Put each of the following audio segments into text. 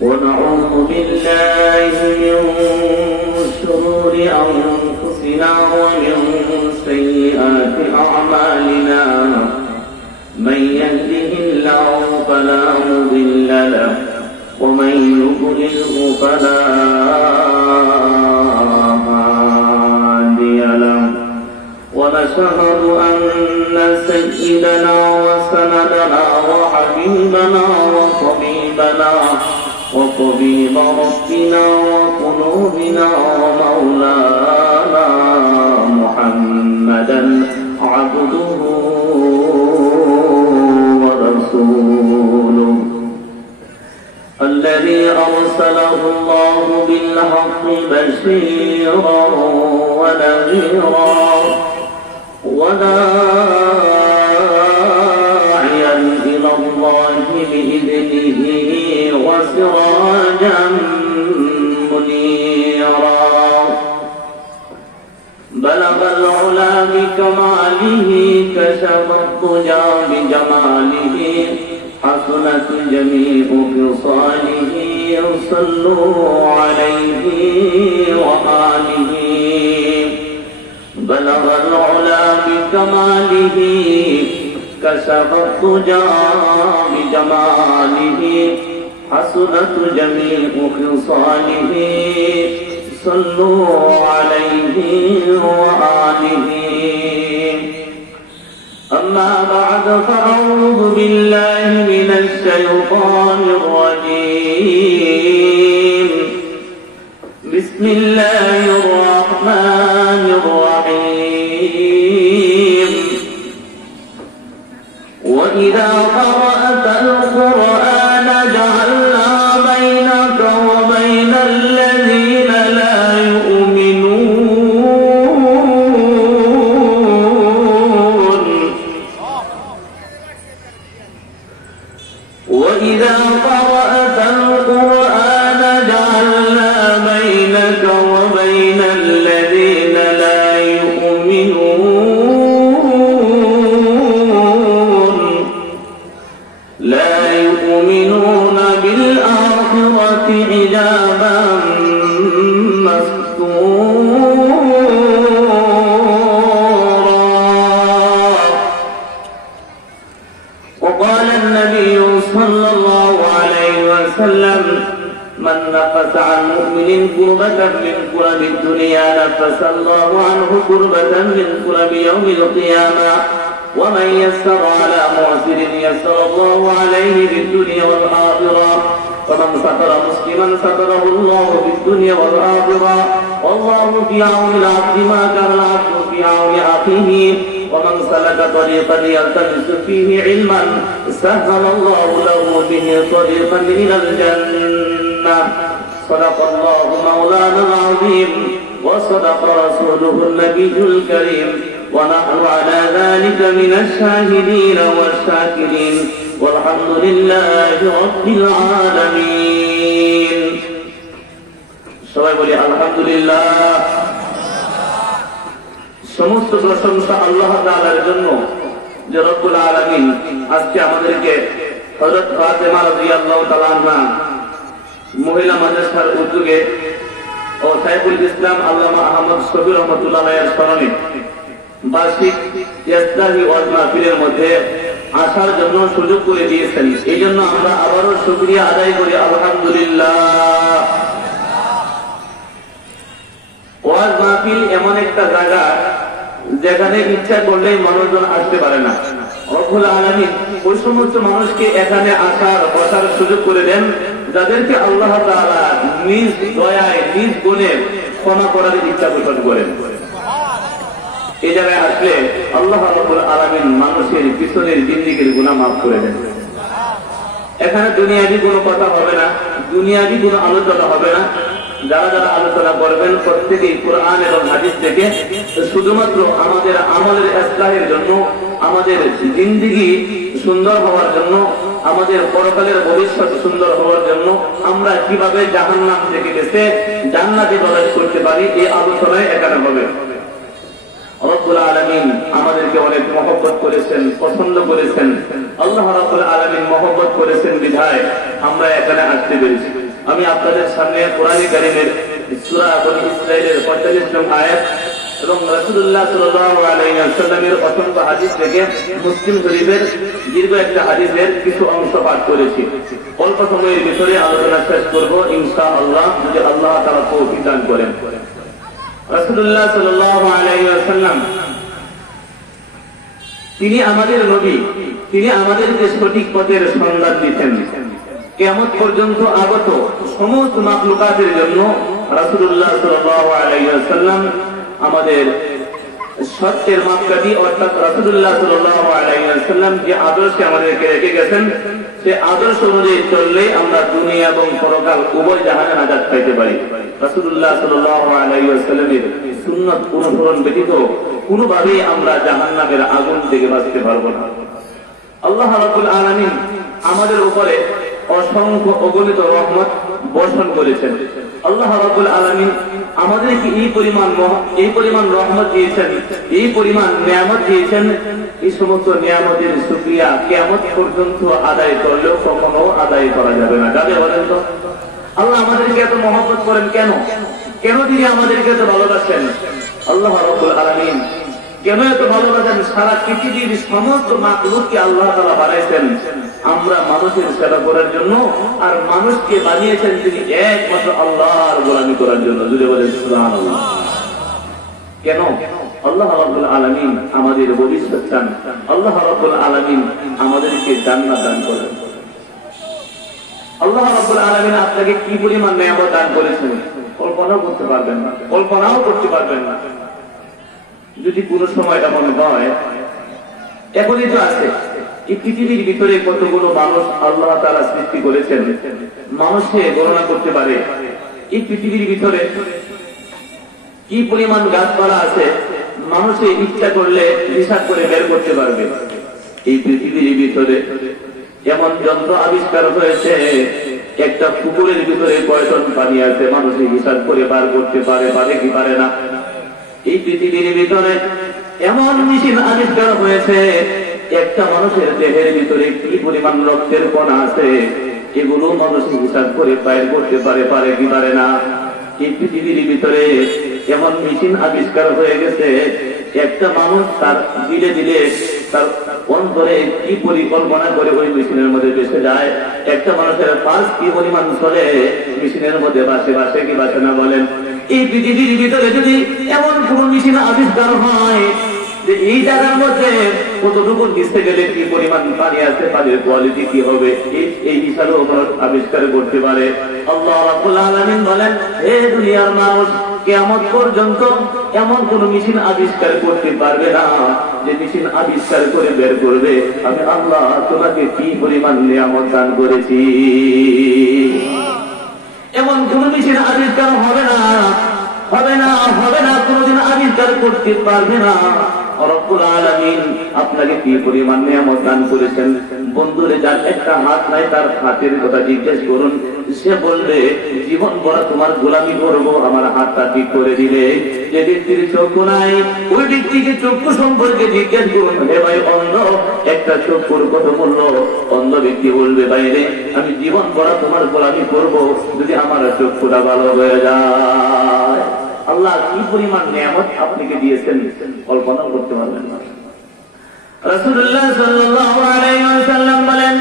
ونعوذ بالله من شرور أنفسنا ومن سيئات أعمالنا من يهده الله فلا مضل له ومن يضلله فلا هادي له ونشهد أن سيدنا وسندنا وحبيبنا وطبيبنا وطبيب ربنا وقلوبنا ومولانا محمدا عبده ورسوله الذي أرسله الله بالحق بشيرا ونذيرا وداعيا إلى الله بإذنه وسراجا منيرا بلغ العلا بكماله كشف الضجى بجماله حسنت جميع خصاله صلوا عليه وآله بلغ العلا بكماله كشف الضجى بجماله حسنت جميع خصاله صلوا عليه وآله أما بعد فأعوذ بالله من الشيطان الرجيم بسم الله الرحمن الرحيم وإذا قرأت القرآن جعلنا بينك وبين الذين لا يؤمنون وإذا قرأت القرآن جعلنا بينك وبين الذين لا يؤمنون بالآخرة حجابا مستورا وقال النبي صلى الله عليه وسلم من نفس عن مؤمن كربة من كرب الدنيا نفس الله عنه كربة من كرب يوم القيامة ومن يسر على معسر يسر الله عليه في الدنيا والآخرة ومن ستر مسلما ستره الله في الدنيا والآخرة والله في عون العبد ما كان العبد في عون أخيه ومن سلك طريقا يلتمس فيه علما سهل الله له به طريقا إلى الجنة صدق الله مولانا العظيم وصدق رسوله النبي الكريم ونحن على ذلك من الشاهدين والشاكرين والحمد لله رب العالمين সবাই বলি আলহামদুলিল্লাহ সমস্ত প্রশংসা আল্লাহ তাআলার জন্য যে রব্বুল আলামিন আজকে আমাদেরকে হযরত ফাতেমা রাদিয়াল্লাহু তাআলা আনহা মহিলা মাদ্রাসার উদ্যোগে ও সাইফুল ইসলাম আল্লামা আহমদ শফি রহমাতুল্লাহ আলাইহির স্মরণে বার্ষিক ইসলাহি ওয়াজ মাহফিলের মধ্যে আসার জন্য সুযোগ করে দিয়েছেন। এই জন্য আমরা আবারও শুকরিয়া আদায় করি আলহামদুলিল্লাহ। ওয়াজ মাহফিল এমন একটা জায়গা যেখানে ইচ্ছা করলেই মানুষজন আসতে পারে না। রব্বুল আলামিন ওই সমস্ত মানুষকে এখানে আসার বসার সুযোগ করে দেন যাদেরকে আল্লাহ তাআলা নিজ দয়ায় নিজ গুণে ক্ষমা করার ইচ্ছা পোষণ করেন। এই জায়গায় আসলে আল্লাহ রাব্বুল আলামিন মানুষের পিছনের জিন্দেগীর গুনাহ মাফ করে দেন। এখানে দুনিয়াবি কোনো কথা হবে না, দুনিয়াবি কোনো আলোচনা হবে না। যারা যারা আলোচনা করবেন প্রত্যেকেই কোরআন এবং হাদিস থেকে শুধুমাত্র আমাদের আমলের ইসলাহের জন্য, আমাদের জিন্দেগি সুন্দর হওয়ার জন্য, আমাদের পরকালের ভবিষ্যৎ সুন্দর হওয়ার জন্য আমরা কিভাবে জাহান্নাম থেকে বেঁচে জান্নাতে প্রবেশ করতে পারি এই আলোচনায় এখানে হবে। রব্বুল আলামিন আমাদেরকে অনেক মহব্বত করেছেন, পছন্দ করেছেন। আল্লাহ রাব্বুল আলামিন মহব্বত করেছেন বিধায় আমরা এখানে আসতে পেরেছি। আমি আপনাদের সামনে কোরআন কারীমের সূরা বনী ইসরাঈলের 45 নং আয়াত এবং রাসূলুল্লাহ সাল্লাল্লাহু আলাইহি ওয়াসাল্লামের অসংখ্য হাদিস থেকে মুসলিম শরীফের দীর্ঘ একটা হাদিসের কিছু অংশ পাঠ করেছি। অল্প সময়ের ভিতরে আলোচনা শেষ করব ইনশাআল্লাহ, যদি আল্লাহ তাআলা তৌফিক দান করেন। রাসূলুল্লাহ সাল্লাল্লাহু আলাইহি ওয়াসাল্লাম তিনি আমাদের নবী, তিনি আমাদেরকে সঠিক পথের সন্ধান দিতেন। কিয়ামত পর্যন্ত আগত সমস্ত মাখলুকাতের জন্য রাসূলুল্লাহ সাল্লাল্লাহু আলাইহি ওয়াসাল্লাম আমাদের সত্যের মাপকাঠি, অর্থাৎ রাসূলুল্লাহ সাল্লাল্লাহু আলাইহি ওয়াসাল্লাম যে আদর্শে আমাদেরকে রেখে গেছেন, সে আদর্শ অনুযায়ী চললে আমরা দুনিয়া এবং পরকাল উভয় জাহানে নাজাত পাইতে পারি। রাসূলুল্লাহ সাল্লাল্লাহু আলাইহি ওয়াসাল্লামের সুন্নাত অনুসরণ ব্যতীত কোনোভাবেই আমরা জাহান্নামের আগুন থেকে বাঁচতে পারবো না। আল্লাহ রাব্বুল আলামিন আমাদের উপরে অসংখ্য অগণিত রহমত বর্ষণ করেছেন। আল্লাহ রাব্বুল আলামিন আমাদেরকে এই পরিমাণ রহমত দিয়েছেন, এই পরিমাণ নিয়ামত দিয়েছেন। এই সমস্ত নিয়ামতের শুকরিয়া কিয়ামত পর্যন্ত আদায় করলেও কখনো আদায় করা যাবে না। যাবে বলেন তো? আল্লাহ আমাদেরকে এত মহব্বত করেন কেন? কেন তিনি আমাদেরকে এত ভালোবাসেন? আল্লাহ রাব্বুল আলামিন কেন এত ভালোবাসেন? সারা পৃথিবীর সমস্ত মাখলুককে আল্লাহ তাআলা বানাইছেন আমরা মানুষের সেবা করার জন্য, আর মানুষকে বানিয়েছেন তিনি একমাত্র আল্লাহর গোলামি করার জন্য। জুড়ে বলেন সুবহানাল্লাহ। কেন? আল্লাহ রাব্বুল আলামিন আমাদের ভবিষ্যৎ চান, আল্লাহ রাব্বুল আলামিন আমাদেরকে জান্নাত দান করেন। আল্লাহ রাব্বুল আলামিন আপনাকে কি পরিমাণ নিয়ামত দান করেছেন কল্পনাও করতে পারবেন না, কল্পনাও করতে পারবেন না। যদি কোন সময় এমন হয়, এখনই তো আছে এই পৃথিবীর ভিতরে কতগুলো মানুষ আল্লাহ তাআলা সৃষ্টি করেছেন, মানুষে গণনা করতে পারে। এই পৃথিবীর ভিতরে কি পরিমাণ গাছপালা আছে, মানুষে ইচ্ছা করলে হিসাব করে বের করতে পারবে। এই পৃথিবীর ভিতরে এমন যন্ত্র আবিষ্কার হয়েছে, একটা পুকুরের ভিতরে কয় টন পানি আছে মানুষে হিসাব করে বার করতে পারে কি পারে না। এই পৃথিবীর ভিতরে এমন মেশিন আবিষ্কার হয়েছে, একটা মানুষের দেহের ভিতরে কি পরিমাণ রক্তের কণা আছে এগুলো মানুষ হিসাব করে বাইর করতে পারে কি পারে না। এই পৃথিবীর ভিতরে এমন মেশিন আবিষ্কার হয়ে গেছে, একটা মানুষ তার দিলে দিলে তার অন্তরে কি পরিকল্পনা করে ওই মেশিনের মধ্যে বেসে যায়। একটা মানুষের পাঁচ কি পরিমাণ চলে মেশিনের মধ্যে বাসে কি বাসে না বলেন? এই পৃথিবীর ভিতরে যদি এমন কোন মেশিন আবিষ্কার হয় যে এই জায়গার মধ্যে কতটুকু নিচে গেলে কি পরিমাণ পানি আছে, পানির কোয়ালিটি কি হবে, এই হিসাবেও আবিষ্কার করতে পারে। আল্লাহ রাব্বুল আলামিন বলেন, হে দুনিয়ার মানুষ, কিয়ামত পর্যন্ত এমন কোন মেশিন আবিষ্কার করতে পারবে না যে মেশিন আবিষ্কার করে বের করবে আমি আল্লাহ তোমাকে কি পরিমাণ নিয়ামত দান করেছি। এমন কোন মেশিন আবিষ্কার হবে না, কোনদিন আবিষ্কার করতে পারবে না। রব্বুল আলামিন আপনাকে কি পরিমাণ নিয়ামত দান করেছেন। বন্ধুরে, যার একটা হাত নাই তার হাতের কথা জিজ্ঞেস করুন, সে বলবে জীবন ভরা তোমার গোলামি করবো, আমার হাতটা ঠিক করে দিলে। যে ব্যক্তির চক্ষু নাই ওই ব্যক্তিকে চক্ষু সম্পর্কে জিজ্ঞেস করুন, হে ভাই অন্ধ, একটা চক্ষুর কত মূল্য? অন্ধ ব্যক্তি বলবে, বাইরে আমি জীবন ভরা তোমার গোলামি করবো যদি আমার চক্ষুটা ভালো হয়ে যায়। আল্লাহ কি পরিমাণ নিয়ামত আপনাকে দিয়েছেন কল্পনা করতে পারবেন না। রাসূলুল্লাহ সাল্লাল্লাহু আলাইহি ওয়াসাল্লাম বলেন,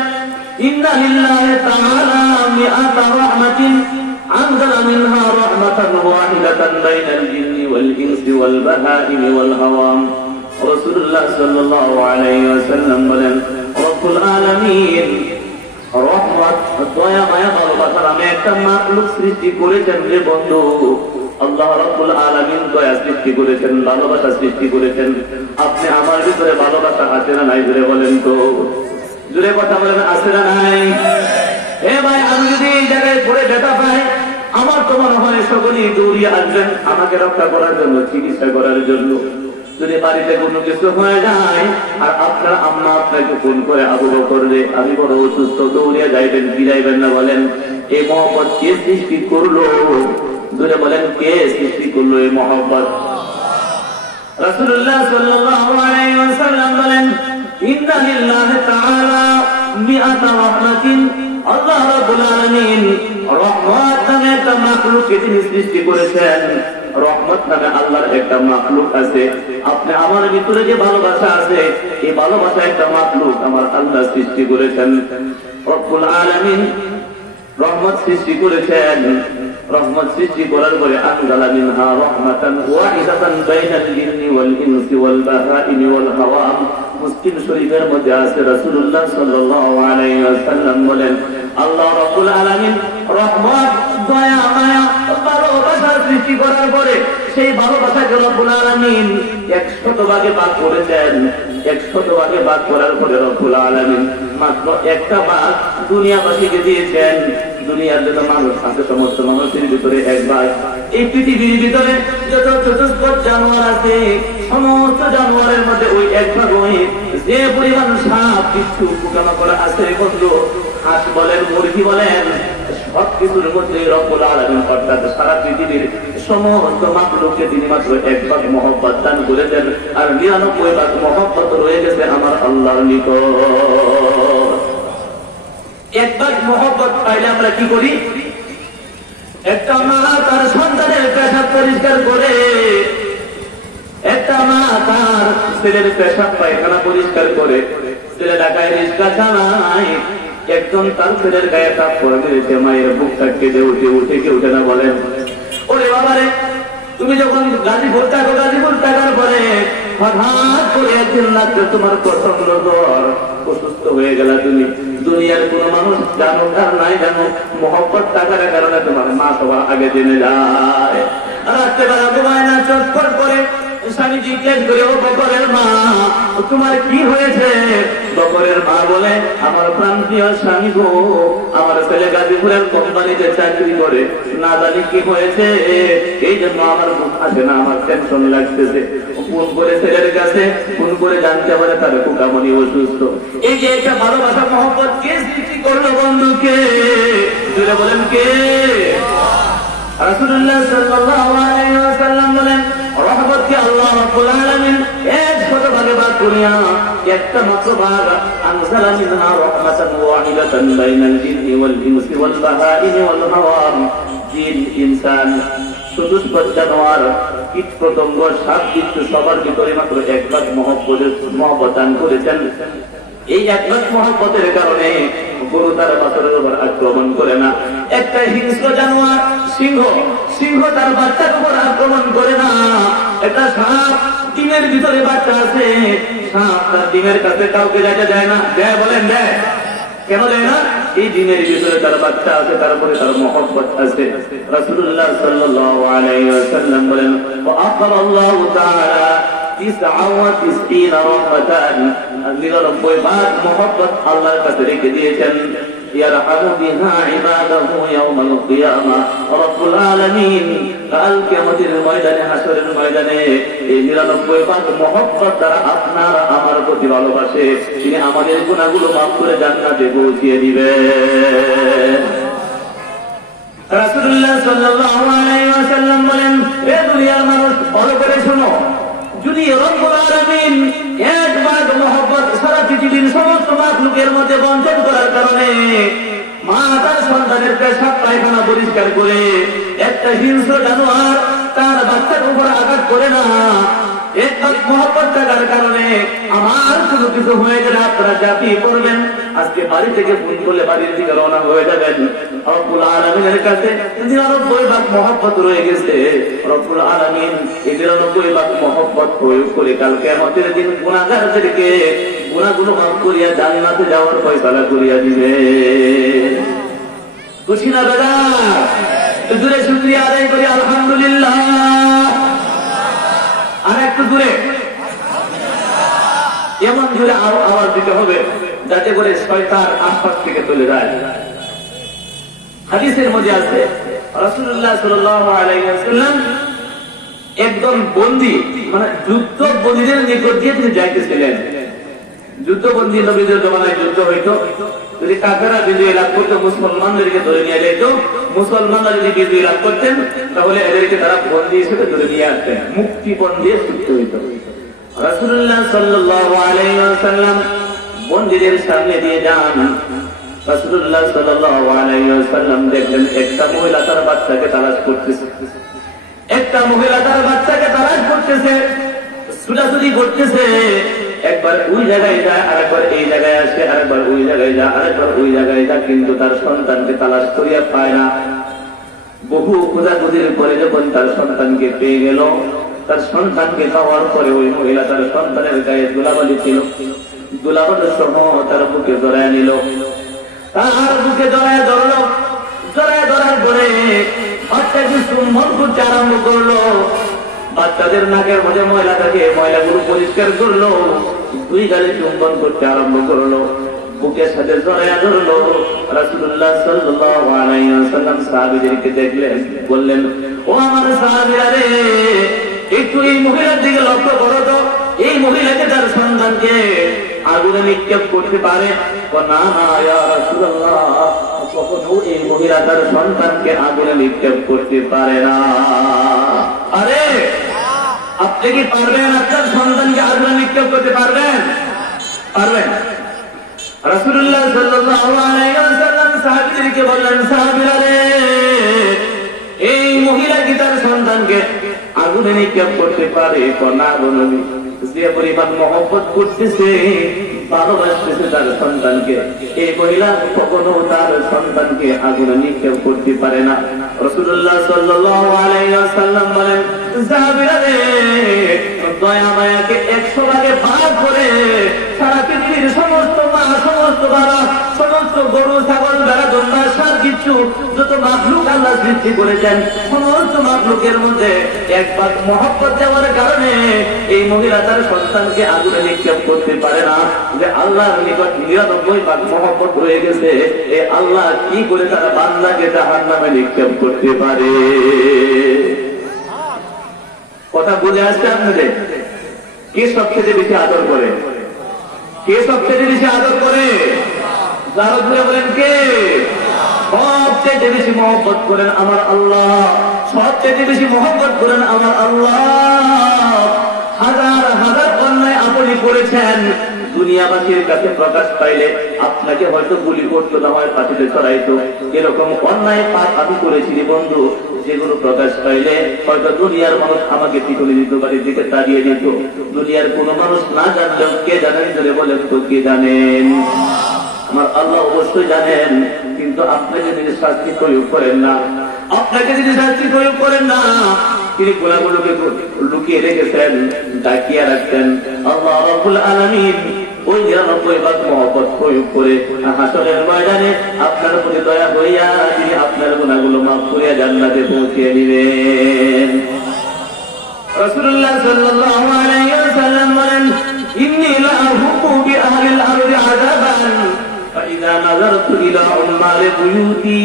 ইন্না লিল্লাহি তাআলা মিআতা রাহমাতিন আনজালা মিনহা রাহমাতান ওয়াহিদাতান বাইনাল জিন্নি ওয়াল ইনসি ওয়াল বাহাইমি ওয়াল হাওয়াম। রাসূলুল্লাহ সাল্লাল্লাহু আলাইহি ওয়াসাল্লাম বলেন, রব্বুল আলামিন রহমত, দয়া, মায়া, ভালোবাসার আমি একটা মাখলুক সৃষ্টি করেছেন রে বন্ধু। আল্লাহ রাব্বুল আলামিন দয়া সৃষ্টি করেছেন, ভালোবাসা সৃষ্টি করেছেন। আপনি আমার ভিতরে ভালোবাসা আছে না নাই জুড়ে বলেন তো? জুড়ে কথা বলেন, আছে না নাই? হে ভাই, আমি যদি এই জায়গায় পড়ে ব্যথা পাই, আমার তো মনে হয় সকলেই দৌড়িয়ে আসবেন আমাকে রক্ষা করার জন্য, চিকিৎসা করার জন্য। যদি বাড়িতে কোনো কিছু হয়ে যায় আর আপনার আম্মা আপনাকে ফোন করে আবু বকর রে আমি বড় অসুস্থ, দৌড়িয়ে যাইবেন কি যাইবেন না বলেন? এই মহব্বত কে সৃষ্টি করলো? দূরে বলেন, কে সৃষ্টি করলো এই মহব্বত? রাসূলুল্লাহ সাল্লাল্লাহু আলাইহি ওয়াসাল্লাম বলেন, ইন্না লিল্লাহি তাআলা মিআতা রাহমাতিন, আল্লাহ রাব্বুল আলামিন রহমত মাখলুককে তিনি সৃষ্টি করেছেন। রহমত নামে আল্লাহর একটা মাখলুক আছে। আপনি আমার ভিতরে যে ভালোবাসা আছে, এই ভালোবাসা একটা মাখলুক আমার আল্লাহ সৃষ্টি করেছেন। রব্বুল আলামিন রহমত সৃষ্টি করেছেন। রহমত সৃষ্টি করার পরে আনজালা মিনহা রাহমাতান ওয়াহিদাতান বাইনাল জিন্নি ওয়াল ইনসি ওয়াল বাহাইমি ওয়াল হাওয়াম। মুসলিম শরীফের মধ্যে আছে রাসূলুল্লাহ সাল্লাল্লাহু আলাইহি ওয়াসাল্লাম বলেন, আল্লাহ রাব্বুল আলামিন রহমত, দয়া, মায়া, ভালোবাসা সৃষ্টি করার পরে সেই ভালোবাসাকে রব্বুল আলামিন 100 ভাগে ভাগ করেছেন। 100 ভাগে ভাগ করার পরে রব্বুল আলামিন মাত্র একটা ভাগ দুনিয়াবাসীকে দিয়েছেন। দুনিয়ার যত মানুষ আছে সমস্ত মানুষের ভিতরে এক ভাগ। এই পৃথিবীর ভিতরে যত চতুষ্পদ জানোয়ার আছে সমস্ত জানোয়ারের মধ্যে ওই এক ভাগ, ওই যে পরিমাণ সাপ কিছু পোকামাকড় আছে, বন্ধু হাঁস বলেন, মুরগি বলেন, সব কিছুর মধ্যে রব্বুল আলামিন অর্থাৎ সারা পৃথিবীর সমস্ত মাখলুককে তিনি মাত্র এক ভাগ মহব্বত দান করেছেন। আর 99 ভাগ মহব্বত রয়ে গেছে আমার আল্লাহর নিকট। এক ভাগ মহব্বত পাইলে আমরা কি করি? একটা মা তার সন্তানের পেশাব পরিষ্কার করে, একটা মা তার ছেলের পেশাব পায়খানা পরিষ্কার করে, ছেলে ঢাকায় রিক্সা চালায়, একজন তার ছেলের গায়ে তাপ করে মেরেছে, মায়ের বুকটা কেঁদে উঠে উঠে কেউ উঠে না বলেন, ওরে বাবারে তুমি যখন গাজীপুর থাকো, গাজীপুর থাকার পরে হঠাৎ করে একদিন রাত্রে তোমার প্রচন্ড জ্বর, অসুস্থ হয়ে গেল, তুমি দুনিয়ার কোন মানুষ জানো আর নাই জানো মহব্বত থাকার কারণে তোমার মা সবার আগে জেনে যায়। রাত্রেবেলা ঘুমায় না, চটপট করে স্বামী জিজ্ঞেস করে, ও বকরের মা তোমার কি হয়েছে? বকরের মা বলে, আমার প্রান্তীয় স্বামী গো, আমার ছেলে গাজীপুরের কোম্পানিতে চাকরি করে, না জানি কি হয়েছে, এই জন্য আমার ঘুম আসে না, আমার টেনশন লাগতেছে। ফোন করে ছেলের কাছে ফোন করে জানতে পারে তার কুকামনি অসুস্থ। এই যে একটা ভালোবাসা মহব্বত কে সৃষ্টি করলো বন্ধুকে? বলেন কে? রাসূলুল্লাহ সাল্লাল্লাহু আলাইহি ওয়াসাল্লাম বলেন, রহমতকে আল্লাহ রাব্বুল আলামিন 100 ভাগে ভাগ করিয়া একটা মাত্র ভাগ আনজালা মিনহা রাহমাতান ওয়াহিদাতান বাইনাল জিন্নি ওয়াল ইনসি ওয়াল বাহাইমি ওয়াল হাওয়াম। জিন, ইনসান, চতুষ্পদ জানোয়ার, কীট পতঙ্গ, সাপ বিচ্ছু সবার ভিতরে মাত্র এক ভাগ মহব্বত দান করেছেন। এই এক ভাগ মহব্বতের কারণে গরু তার বাছরের উপর আক্রমণ করে না। একটা হিংস্র জানোয়ার সিংহ, সিংহ তার বাচ্চার উপর আক্রমণ করে না। একটা সাপ ডিমের ভিতরে বাচ্চা আছে, সাপ তার ডিমের কাছে কাউকে যেতে দেয় না। দেয় বলেন? দেয়। কেন দেয় না? এই ডিমের ভিতরে তার বাচ্চা আছে, তারপরে তার মহব্বত আছে। রাসূলুল্লাহ সাল্লাল্লাহু আলাইহি ওয়াসাল্লাম বলেন, আল্লাহু তাআলা 99 রহমাতান, 99 ভাগ মহব্বত আল্লাহর কাছে রেখে দিয়েছেন। ইয়ারহামু বিহা ইবাদাহু ইয়াউমাল কিয়ামা। রব্বুল আলামিন কাল কিয়ামতের ময়দানে, হাসরের ময়দানে এই 99 ভাগ মহব্বত দ্বারা আপনার আমার প্রতি ভালোবাসে, তিনি আমাদের গুনাহগুলো মাফ করে জান্নাতে পৌঁছিয়ে দিবেন। রাসূলুল্লাহ সাল্লাল্লাহু আলাইহি ওয়াসাল্লাম বলেন, হে দুনিয়ার মানুষ ভালো করে শোনো, যদি রব্বুল আলামিন এক ভাগ মহব্বত সারা পৃথিবীর সমস্ত মাখলুকের মধ্যে বঞ্চন করার কারণে মা তার সন্তানের পেশাব পায়খানা পরিষ্কার করে, একটা হিংস্র জানোয়ার তার বাচ্চার উপর আঘাত করে না, এক ভাগ মহব্বত থাকার কারণে আমার কোনো কিছু হয়ে গেলে আপনারা জাপিয়ে পড়বেন। আজকে বাড়ি থেকে ফোন করলে বাড়ির দিকে রওনা হয়ে যাবেন। রব্বুল আলামিনের কাছে 99 ভাগ মহব্বত রয়ে গেছে। রব্বুল আলামিন এই 99 ভাগ মহব্বত প্রয়োগ করে কাল কিয়ামতের দিন গুনাহগারদেরকে গুনাহগুলো মাফ করিয়া জান্নাতে যাওয়ার ফয়সালা করিয়া দিবে। খুশি না দাদা? জোরে শুকরিয়া আদায় করি আলহামদুলিল্লাহ। আর একটু দূরে, এমন জোরে আওয়াজ দিতে হবে যাতে করে শয়তান আশপাশ থেকে চলে যায়। হাদিসের মধ্যে আছে রাসূলুল্লাহ সাল্লাল্লাহু আলাইহি ওয়াসাল্লাম একজন বন্দী, মানে যুদ্ধ বন্দীদের নিকট দিয়ে তিনি যাইতেছিলেন। যুদ্ধবন্দী নবীদের জমানায় যুদ্ধ হইতো, যদি কাফেররা বিজয় লাভ করতো মুসলমানদেরকে ধরে নিয়ে যেত, মুসলমানরা যদি বিজয় লাভ করতেন তাহলে এদেরকে তারা বন্দী হিসেবে ধরে নিয়ে আসতেন, মুক্তিপণ দিয়ে যুদ্ধ হইত। রাসূলুল্লাহ সাল্লাল্লাহু আলাইহি ওয়াসাল্লাম বন্দীদের সামনে দিয়ে যান, রাসূলুল্লাহ সাল্লাল্লাহু আলাইহি ওয়াসাল্লাম দেখলেন একটা মহিলা তার বাচ্চাকে তালাশ করতেছে, একটা মহিলা তার বাচ্চাকে তালাশ করতেছে, ছুটাছুটি করতেছে। একবার ওই জায়গায় যায়, আরেকবার এই জায়গায় আসে, আরেকবার ওই জায়গায় যায়, আরেকবার ওই জায়গায় যায়, কিন্তু তার সন্তানকে তালাশ করিয়া পায় না। বহু খোঁজাখুঁজির পরে যখন তার সন্তানকে পেয়ে গেল, তার সন্তানকে পাওয়ার পরে ওই মহিলা তার সন্তানের গায়ে ধুলাবালি ছিল, ধুলাবালি সহ তার বুকে জড়ায় নিল, তার বুকে জড়ায় ধরলো, জড়ায় ধরার পরে বাচ্চাকে চুম্বন করতে আরম্ভ করলো। বাচ্চাদের নাকের মধ্যে ময়লা থাকে, ময়লাগুলো পরিষ্কার করলো, দুই গালে চুম্বন করতে আরম্ভ করলো, বুকের সাথে জড়ায় ধরলো। রাসূলুল্লাহ সাল্লাল্লাহু আলাইহি ওয়াসাল্লাম সাহাবীদেরকে দেখলেন, বললেন, ও আমার সাহাবীরা রে, একটু এই মহিলার দিকে লক্ষ্য করো তো, এই মহিলাকে তার সন্তানকে আগুনে নিক্ষেপ করতে পারে? না না ইয়া রাসূলুল্লাহ, কখনো এই মহিলা তার সন্তানকে আগুনে নিক্ষেপ করতে পারে না। আরে আপনি কি পারবেন আপনার সন্তানকে আগুনে নিক্ষেপ করতে পারবেন? পারবেন? রাসূলুল্লাহ সাল্লাল্লাহু আলাইহি ওয়াসাল্লাম সাহাবীদেরকে বললেন, সাহাবীরা রে, এই মহিলা কি তার সন্তানকে আগুনে নিক্ষেপ করতে পারে? না গো নবী, যে পরিমাণ মহব্বত করতেছে, ভালোবাসতেছে তার সন্তানকে, এই মহিলা কখনো তার সন্তানকে আগুনে নিক্ষেপ করতে পারে না। রাসূলুল্লাহ সাল্লাল্লাহু আলাইহি ওয়াসাল্লাম বলেন, সাহাবীরা রে, দয়া মায়াকে 100 ভাগে ভাগ করে সারা পৃথিবীর সমস্ত মা, সমস্ত বাবা, সমস্ত গরু, ছাগল, ভেড়া, দোলনা, সার কিছু যত মাখলুক আল্লাহ সৃষ্টি করেছেন, সমস্ত মাখলুকের মধ্যে এক ভাগ মহব্বত দেওয়ার কারণে এই মহিলা তার সন্তানকে আগুনে নিক্ষেপ করতে পারে না। যে আল্লাহর নিকট 99 ভাগ মহব্বত রয়ে গেছে, এই আল্লাহ কি করে তারা বান্দাকে জাহান্নামে নিক্ষেপ করতে পারে? কথা বুঝে আসছে আপনাদের? কে সবচেয়ে বেশি আদর করে? কে সবচেয়ে বেশি আদর করে? যারা ধরে বলেন কে? সবচেয়ে বেশি মহব্বত করেন আমার আল্লাহ, সবচেয়ে বেশি মহব্বত করেন আমার আল্লাহ। হাজার হাজার অন্যায় আপনি করেছেন, দুনিয়াবাসীর কাছে প্রকাশ পাইলে আপনাকে হয়তো গুলি করতো, না হয় পাঠিয়ে চড়াইতো। এরকম অন্যায় পাপ আমি করেছি বন্ধু, যেগুলো প্রকাশ পাইলে হয়তো দুনিয়ার মানুষ আমাকে পিছনে দিত, বাড়ির দিকে তাড়িয়ে দিত। দুনিয়ার কোন মানুষ না জানলেও কে জানেন? ধরে বলেন তো, কে জানেন? আমার আল্লাহ অবশ্যই জানেন, কিন্তু আপনাকে যদি শাস্তি প্রয়োগ করেন না, আপনাকে যদি শাস্তি প্রয়োগ করেন না, তিনি গোলাগুলোকে লুকিয়ে রেখেছেন, ডাকিয়ে রাখতেন। আল্লাহ রাব্বুল আলামিন ওই 99 ভাগ মহব্বত প্রয়োগ করে হাসরের ময়দানে আপনার প্রতি দয়া হইয়া তিনি আপনার গুনাহগুলো মাফ করিয়া জান্নাতে পৌঁছিয়ে দিবেন। রাসূলুল্লাহ সাল্লাল্লাহু আলাইহি ওয়াসাল্লাম বলেন, ইন্নী লা আহুব্বু বিআহলিল আরদি আযাবান ফাইযা নাযারতু ইলা উম্মারি বুয়ুতি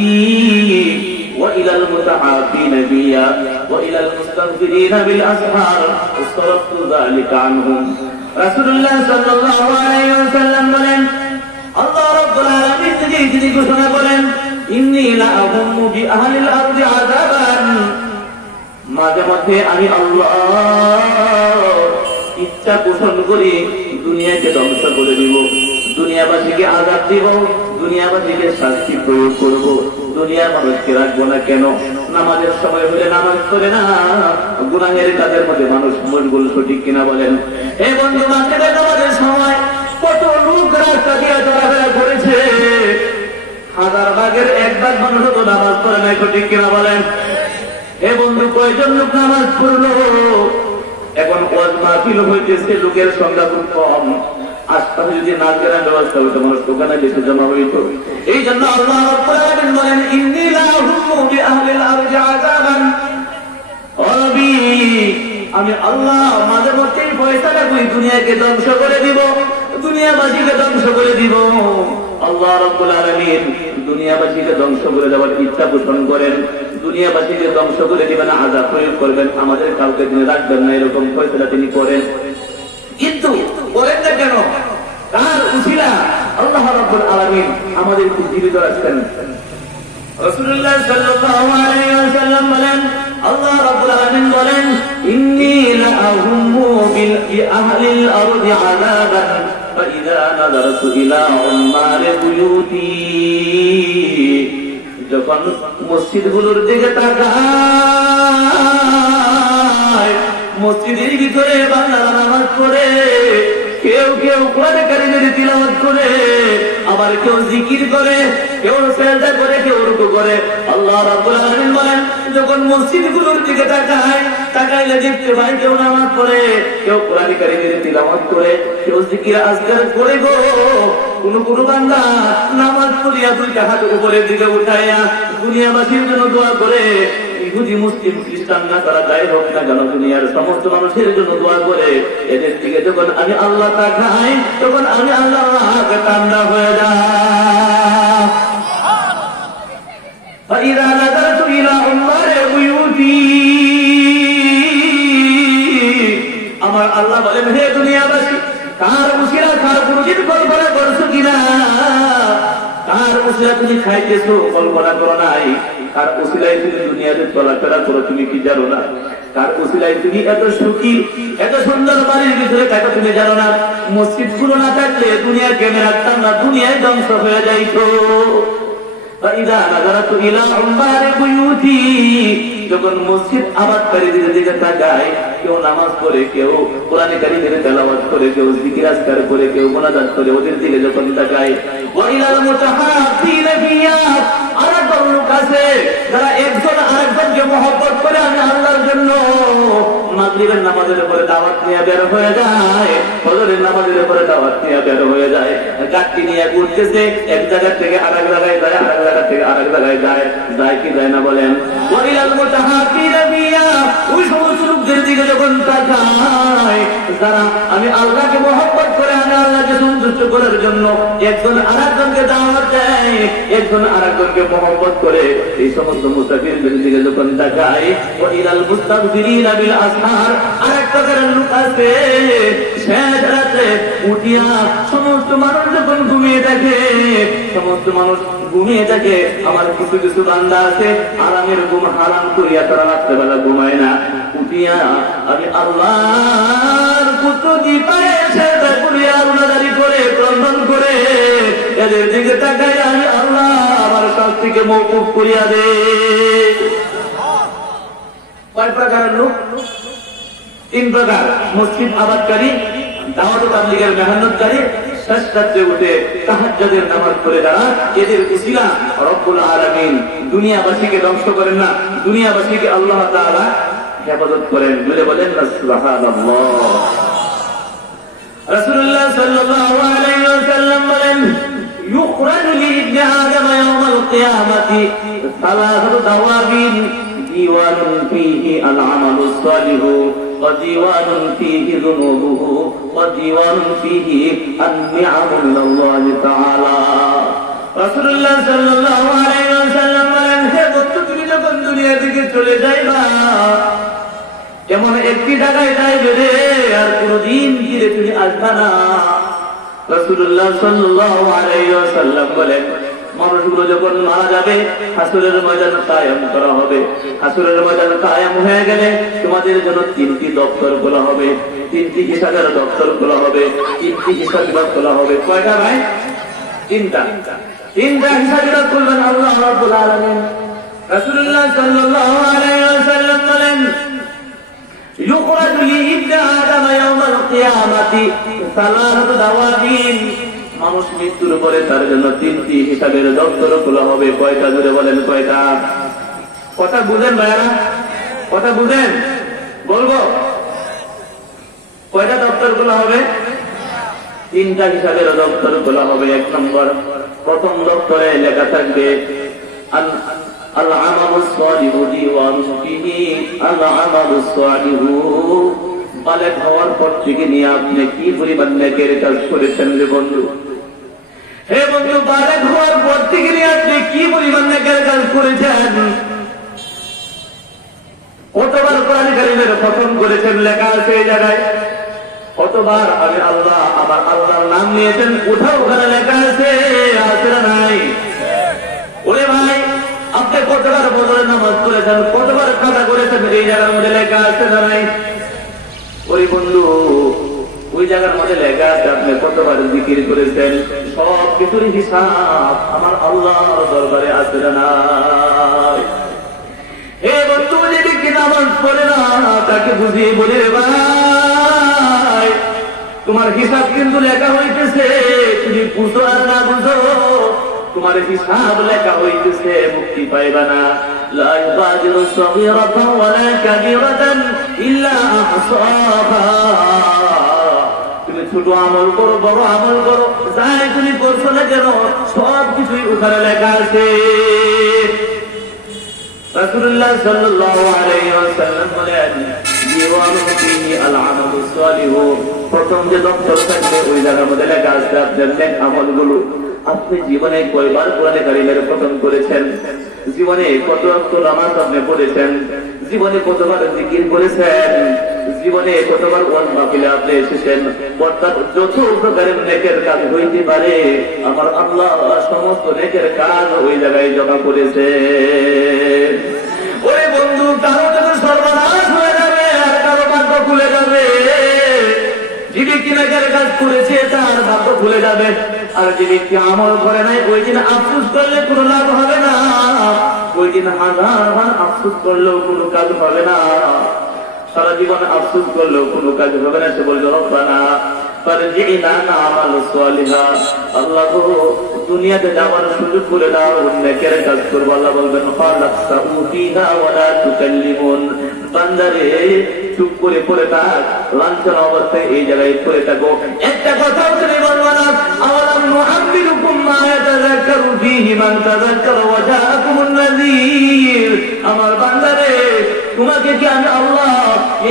وإلى المتعافين بيا وإلى المستغفرين بالأسحار استرفت ذلك عنهم। রাসূলুল্লাহ সাল্লাল্লাহু আলাইহি ওয়াসাল্লাম বলেন, আল্লাহ রাব্বুল আলামিন তিনি ঘোষণা করেন, ইন্নী লা আহুম্মু বিআহলিল আরদি আযাবান, মাঝে মধ্যে আমি আল্লাহ ইচ্ছা পোষণ করি দুনিয়াকে ধ্বংস করে দিব, দুনিয়াবাসীকে আযাব দিব, দুনিয়াবাসীকে শাস্তি প্রয়োগ করব, দুনিয়ার মানুষকে রাখবো না কেন? নামাজের সময় হলে নামাজ করে না, গুনাহের কাজের মধ্যে মানুষ মশগুল, সঠিক কিনা বলেন? এই বন্ধু, মাগরিবের নামাজের সময় কত লোক রাস্তা দিয়ে চলাফেরা করেছে, হাজার ভাগের 1 ভাগ মানুষ তো নামাজ পড়ে নাই, সঠিক কিনা বলেন? এই বন্ধু, কয়জন লোক নামাজ পড়লো? এখন ওয়াজ মাহফিল হইতেছে, লোকের সংখ্যা খুব কম। আশপাশে যদি নাচ গানের ব্যবস্থা হইতো, মানুষ দোকানে বেশি জমা হইত। এই জন্য আল্লাহ রাব্বুল আলামিন বলেন, ইন্নী লা আহুম্মু বিআহলিল আরদি আযাবান, আমি আল্লাহ মাঝে মধ্যেই ফয়সালা করি, দুনিয়াকে ধ্বংস করে দিব, দুনিয়াবাসীকে ধ্বংস করে দিব। আল্লাহ রাব্বুল আলামিন দুনিয়াবাসীকে ধ্বংস করে দেওয়ার ইচ্ছা পোষণ করেন, দুনিয়াবাসীকে ধ্বংস করে দিবেন, আযাব প্রয়োগ করবেন, আমাদের কাউকে তিনি রাখবেন না, এরকম ফয়সালা তিনি করেন। কিন্তু বলেন না কেন? কার উসিলা? আল্লাহ রাব্বুল আলামিন আমাদেরকে জীবিত রাখছেন। রাসূলুল্লাহ সাল্লাল্লাহু আলাইহি ওয়াসাল্লাম বলেন, আল্লাহ রাব্বুল আলামিন বলেন, ইন্নী লা আহুম্মু বিআহলিল আরদি আযাবান فإذا نظرت إلى عمار بيوتي যখন মসজিদগুলোর দিকে তাকাই, মসজিদের ভিতরে বাংলা নামাজ পড়ে, কেউ কেউ কোরআনে কারিমের তিলাওয়াত করে, আবার কেউ জিকির করে, কেউ সিজদা করে, কেউ রুকু করে। আল্লাহ রাব্বুল আলামিন বলেন, যখন মসজিদগুলোর দিকে তাকাইলে দেখতে পাই কেউ নামাজ পড়ে, কেউ কোরআনে কারিমের তিলাওয়াত করে, কেউ জিকির আজকার করে গো। কোন বান্দা নামাজ পড়িয়া দুইটা হাত উপরের দিকে উঠাইয়া দুনিয়াবাসীর জন্য দোয়া করে, ইহুদি মুসলিম খ্রিস্টান না তারা যাই হোক না কেন, দুনিয়ার সমস্ত মানুষের জন্য দোয়া করে। এদের দিকে যখন আমি আল্লাহ তাকাই, তখন আমি আল্লাহ ঠান্ডা হয়ে যাই। فإذا نظرت إلى عمار بيوتي আমার আল্লাহ বলেন, হে দুনিয়াবাসী, কার উসিলা কার পুরুষের কল্পনা করছো কিনা? কার উসিলা তুমি খাইতেছো কল্পনা করো নাই? কার উসিলায় তুমি দুনিয়াতে চলাফেরা করো তুমি কি জানো না? কার উসিলায় তুমি এত সুখী, এত সুন্দর বাড়ির ভিতরে থাকো তুমি জানো না? মসজিদ গুলো না থাকলে দুনিয়া কেমন রাখতাম না, দুনিয়ায় ধ্বংস হয়ে যাইতো। فإذا نظرت إلى عمار بيوتي যখন মসজিদ আবাদকারীদের দিকে তাকায়, কেউ নামাজ পড়ে, কেউ কোরআনে কারিমের তেলাওয়াত করে, কেউ জিকির আজকার করে, কেউ মুনাজাত করে, ওদের দিকে যখন তাকায়, ওয়া ইলাল মুতাহাব্বিনা ফিয়া আরেকজন লোক আছে যারা একজন আরেকজনকে মহব্বত করে আমি আল্লাহর জন্য মাগরিবের নামাজের পরে দাওয়াত নিয়ে বের হয়ে যায়, ফজরের নামাজের পরে দাওয়াত নিয়ে বের হয়ে যায়, গাড়ি নিয়ে ঘুরতেছে, এক জায়গা থেকে আরেক জায়গায় যায়, আরেক জায়গা থেকে আরেক জায়গায় যায়, যায় কি যায় না বলেন? ওয়া ইলাল মুতাহাব্বিনা ফিয়া ওই সমস্ত লোকদের দিকে যখন তাকায় যারা আমি আল্লাহকে মহব্বত করে, আমি আল্লাহকে সন্তুষ্ট করার জন্য একজন আরেকজনকে দাওয়াত দেয়, একজন আরেকজনকে মহব্বত করে, এই সমস্ত মুসাফিরদের দিকে যখন তাকায়, ওয়া ইলাল মুস্তাগফিরিনা বিল আসহার আরেকটা লোক আছে শেষ রাতে উঠিয়া সমস্ত মানুষ যখন ঘুমিয়ে থাকে, সমস্ত মানুষ ঘুমিয়ে থাকে, আমার কিছু কিছু বান্দা আছে আরামের ঘুম হারাম করিয়া তারা রাত্রেবেলা ঘুমায় না, উঠিয়া আমি আল্লাহর কুতুবি পায়ে সেজদা করিয়া রুনাদারি করে ক্রন্দন করে এদের দিকে তাকাই, আমি আল্লাহ আমার শাস্তিকে মওকুফ করিয়া দে। কয় প্রকারের লোক? তিন প্রকার। মসজিদ আবাদকারী, দাওয়াত তাবলীগের মেহনতকারী, শেষ রাতে উঠে তাহাজ্জুদের নামাজ পড়ে যারা, এদের উসিলা রব্বুল আলামিন দুনিয়াবাসীকে ধ্বংস করেন না, দুনিয়াবাসীকে আল্লাহ তাআলা হেফাজত করেন। বলে বলেন সুবহানাল্লাহ। রাসূলুল্লাহ সাল্লাল্লাহু আলাইহি ওয়াসাল্লাম বলেন, ইউখরাজু লিবনি আদম ইয়াওমাল কিয়ামাতি সালাসু দাওয়াবিন দীওয়ানুন ফীহি আল আমালুস সালিহু ওয়া দীওয়ানুন ফীহি যুনুবুহু ওয়া দীওয়ানুন ফীহি আন-নি'ামু লিল্লাহি তাআলা। রাসূলুল্লাহ সাল্লাল্লাহু আলাইহি ওয়াসাল্লাম বলেন, হে বন্ধু, তুমি যখন দুনিয়া থেকে চলে যাইবা, এমন একটি জায়গায় যাইবে রে আর কোনদিন ফিরে তুমি আসবা না। রাসূলুল্লাহ সাল্লাল্লাহু আলাইহি ওয়াসাল্লাম বলেন, মানুষগুলো যখন মারা যাবে হাসরের ময়দান কায়েম করা হবে, হাসরের ময়দান কায়েম হয়ে গেলে তোমাদের জন্য তিনটি দপ্তর খোলা হবে, তিনটি হিসাবের দপ্তর খোলা হবে, তিনটি হিসাব খোলা হবে। কয়টা ভাই? তিনটা। তিনটা হিসাবের খুলবেন আল্লাহ রাব্বুল আলামিন। রাসূলুল্লাহ সাল্লাল্লাহু আলাইহি ওয়াসাল্লাম বলেন, ইউখরাজু লিবনি আদম ইয়াওমাল কিয়ামাতি সালাসু দাওয়াবিন, মানুষ মৃত্যুর পরে তার জন্য তিনটি হিসাবের দপ্তর খোলা হবে। কয়টা? জোরে বলেন কয়টা? কথা বুঝেন ভাইরা? কথা বুঝেন? বলবো কয়টা দপ্তর খোলা হবে? তিনটা হিসাবের দপ্তর খোলা হবে। এক নম্বর, প্রথম দপ্তরে লেখা থাকবে আল আমালুস সালিহু দীওয়ানুন ফীহি আল আমালুস সালিহু, বালেগ হওয়ার পর থেকে নিয়ে আপনি কি পরিমাণ নেকের কাজ করেছেন রে বন্ধু? হে বন্ধু, বালেগ হওয়ার পর থেকে নিয়ে আপনি কি পরিমাণ নেকের কাজ করেছেন? কতবার কোরআন কারীমের খতম করেছেন লেখা আছে এই জায়গায়? কতবার আমি আল্লাহ আমার আল্লাহর নাম নিয়েছেন কোথাও ওখানে লেখা আছে? আছে না নাই? ওরে ভাই, আপনি কতবার ফজরের নামাজ পড়েছেন, কতবার কাজা করেছেন এই জায়গার মধ্যে লেখা আছে না নাই? ওরে বন্ধু, ওই জায়গার মধ্যে লেখা আছে আপনি কতবার জিকির করেছেন, সব কিছুর হিসাব আমার আল্লাহর দরবারে আছে না। হে বন্ধু, যে ব্যক্তি নামাজ পড়ে না তাকে বুঝিয়ে বলে, ভাই তোমার হিসাব কিন্তু লেখা হইতেছে, তুমি বুঝো আর না বুঝো তোমার হিসাব লেখা হইতেছে, মুক্তি পাইবা না। লা ইউবাদিরু সগীরাতান ওয়ালা কাবীরাতান ইল্লা আহসাহা। তুমি ছোট আমল করো, বড় আমল করো, যাই তুমি করছো না কেন সব কিছুই ওখানে লেখা আছে। রাসূলুল্লাহ সাল্লাল্লাহু আলাইহি ওয়াসাল্লাম বলেন, দিওয়ানুন ফীহি আল আমালুস সালিহ, প্রথম যে দপ্তর থাকবে ওই জায়গার মধ্যে লেখা আছে আপনার নেক আমলগুলো। আপনি জীবনে কয়বার কোরআনে কারিমের খতম করেছেন, জীবনে কত ওয়াক্ত নামাজ আপনি পড়েছেন, জীবনে কতবার জিকির করেছেন, জীবনে কতবার ওয়াজ মাহফিলে আপনি এসেছেন, অর্থাৎ যত প্রকারের নেকের কাজ হইতে পারে আমার আল্লাহ সমস্ত নেকের কাজ ওই জায়গায় জমা করেছে। ওরে বন্ধু, কারো যখন সর্বনাশ হয়ে যাবে আর কারো ভাগ্য খুলে যাবে। যে ব্যক্তি নেকের কাজ করেছে তার ভাগ্য খুলে যাবে, আর যে ব্যক্তি আমল করে নাই ওই দিন আফসোস করলে কোনো লাভ হবে না, ওই দিন হাজার বার আফসোস করলেও কোনো কাজ হবে না, সারা জীবন আফসোস করলেও কোনো কাজ হবে না। সে বলল, রব্বানা ফারজি'না না'মাল সালিহা, আল্লাহ গো দুনিয়াতে যাওয়ার সুযোগ করে দাও, নেকের কাজ করব। আল্লাহ বলবেন, ফালাকসাহু ফিহা ওয়া লা তুকাল্লিমুন, বান্দারে চুপ করে পড়ে থাক, লাঞ্ছনা অবস্থায় এই জায়গায় পড়ে থাকো, একটা কথা তুমি বলবা না। আওয়ালাম নুআম্মিরুকুম মা ইয়াতাযাক্কারু ফীহি মান তাযাক্কারা ওয়া জাআকুমুন নাযীর, আমার বান্দারে তোমাকে কি আমি আল্লাহ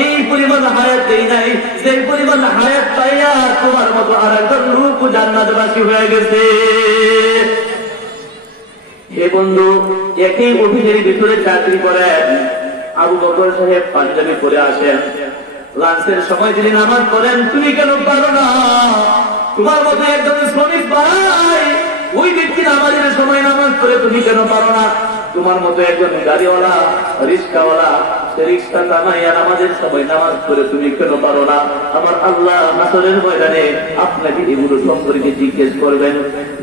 এই পরিমাণ হায়াত দেই নাই, সেই পরিমাণ হায়াত পাইয়া তোমার মতো আর একজন লোক জান্নাতবাসী হয়ে গেছে। হে বন্ধু, একই অফিসের ভিতরে চাকরি করেন, আবু বকর সাহেব পাঞ্জাবি পরে আসেন, লাঞ্চের সময় তিনি নামাজ পড়েন, তুমি কেন পারো না? তোমার মতো একজন শ্রমিক ভাই ওই ব্যক্তি নামাজের সময় নামাজ পড়ে, তুমি কেন পারো না? তোমার মতো একজন গাড়িওয়ালা, রিক্সাওয়ালা, রিক্সা কামাইয়া নামাজের সময় নামাজ পড়ে, তুমি কেন পারো না? আমার আল্লাহ হাসরের ময়দানে আপনাকে এগুলো সম্পর্কে জিজ্ঞেস করবেন।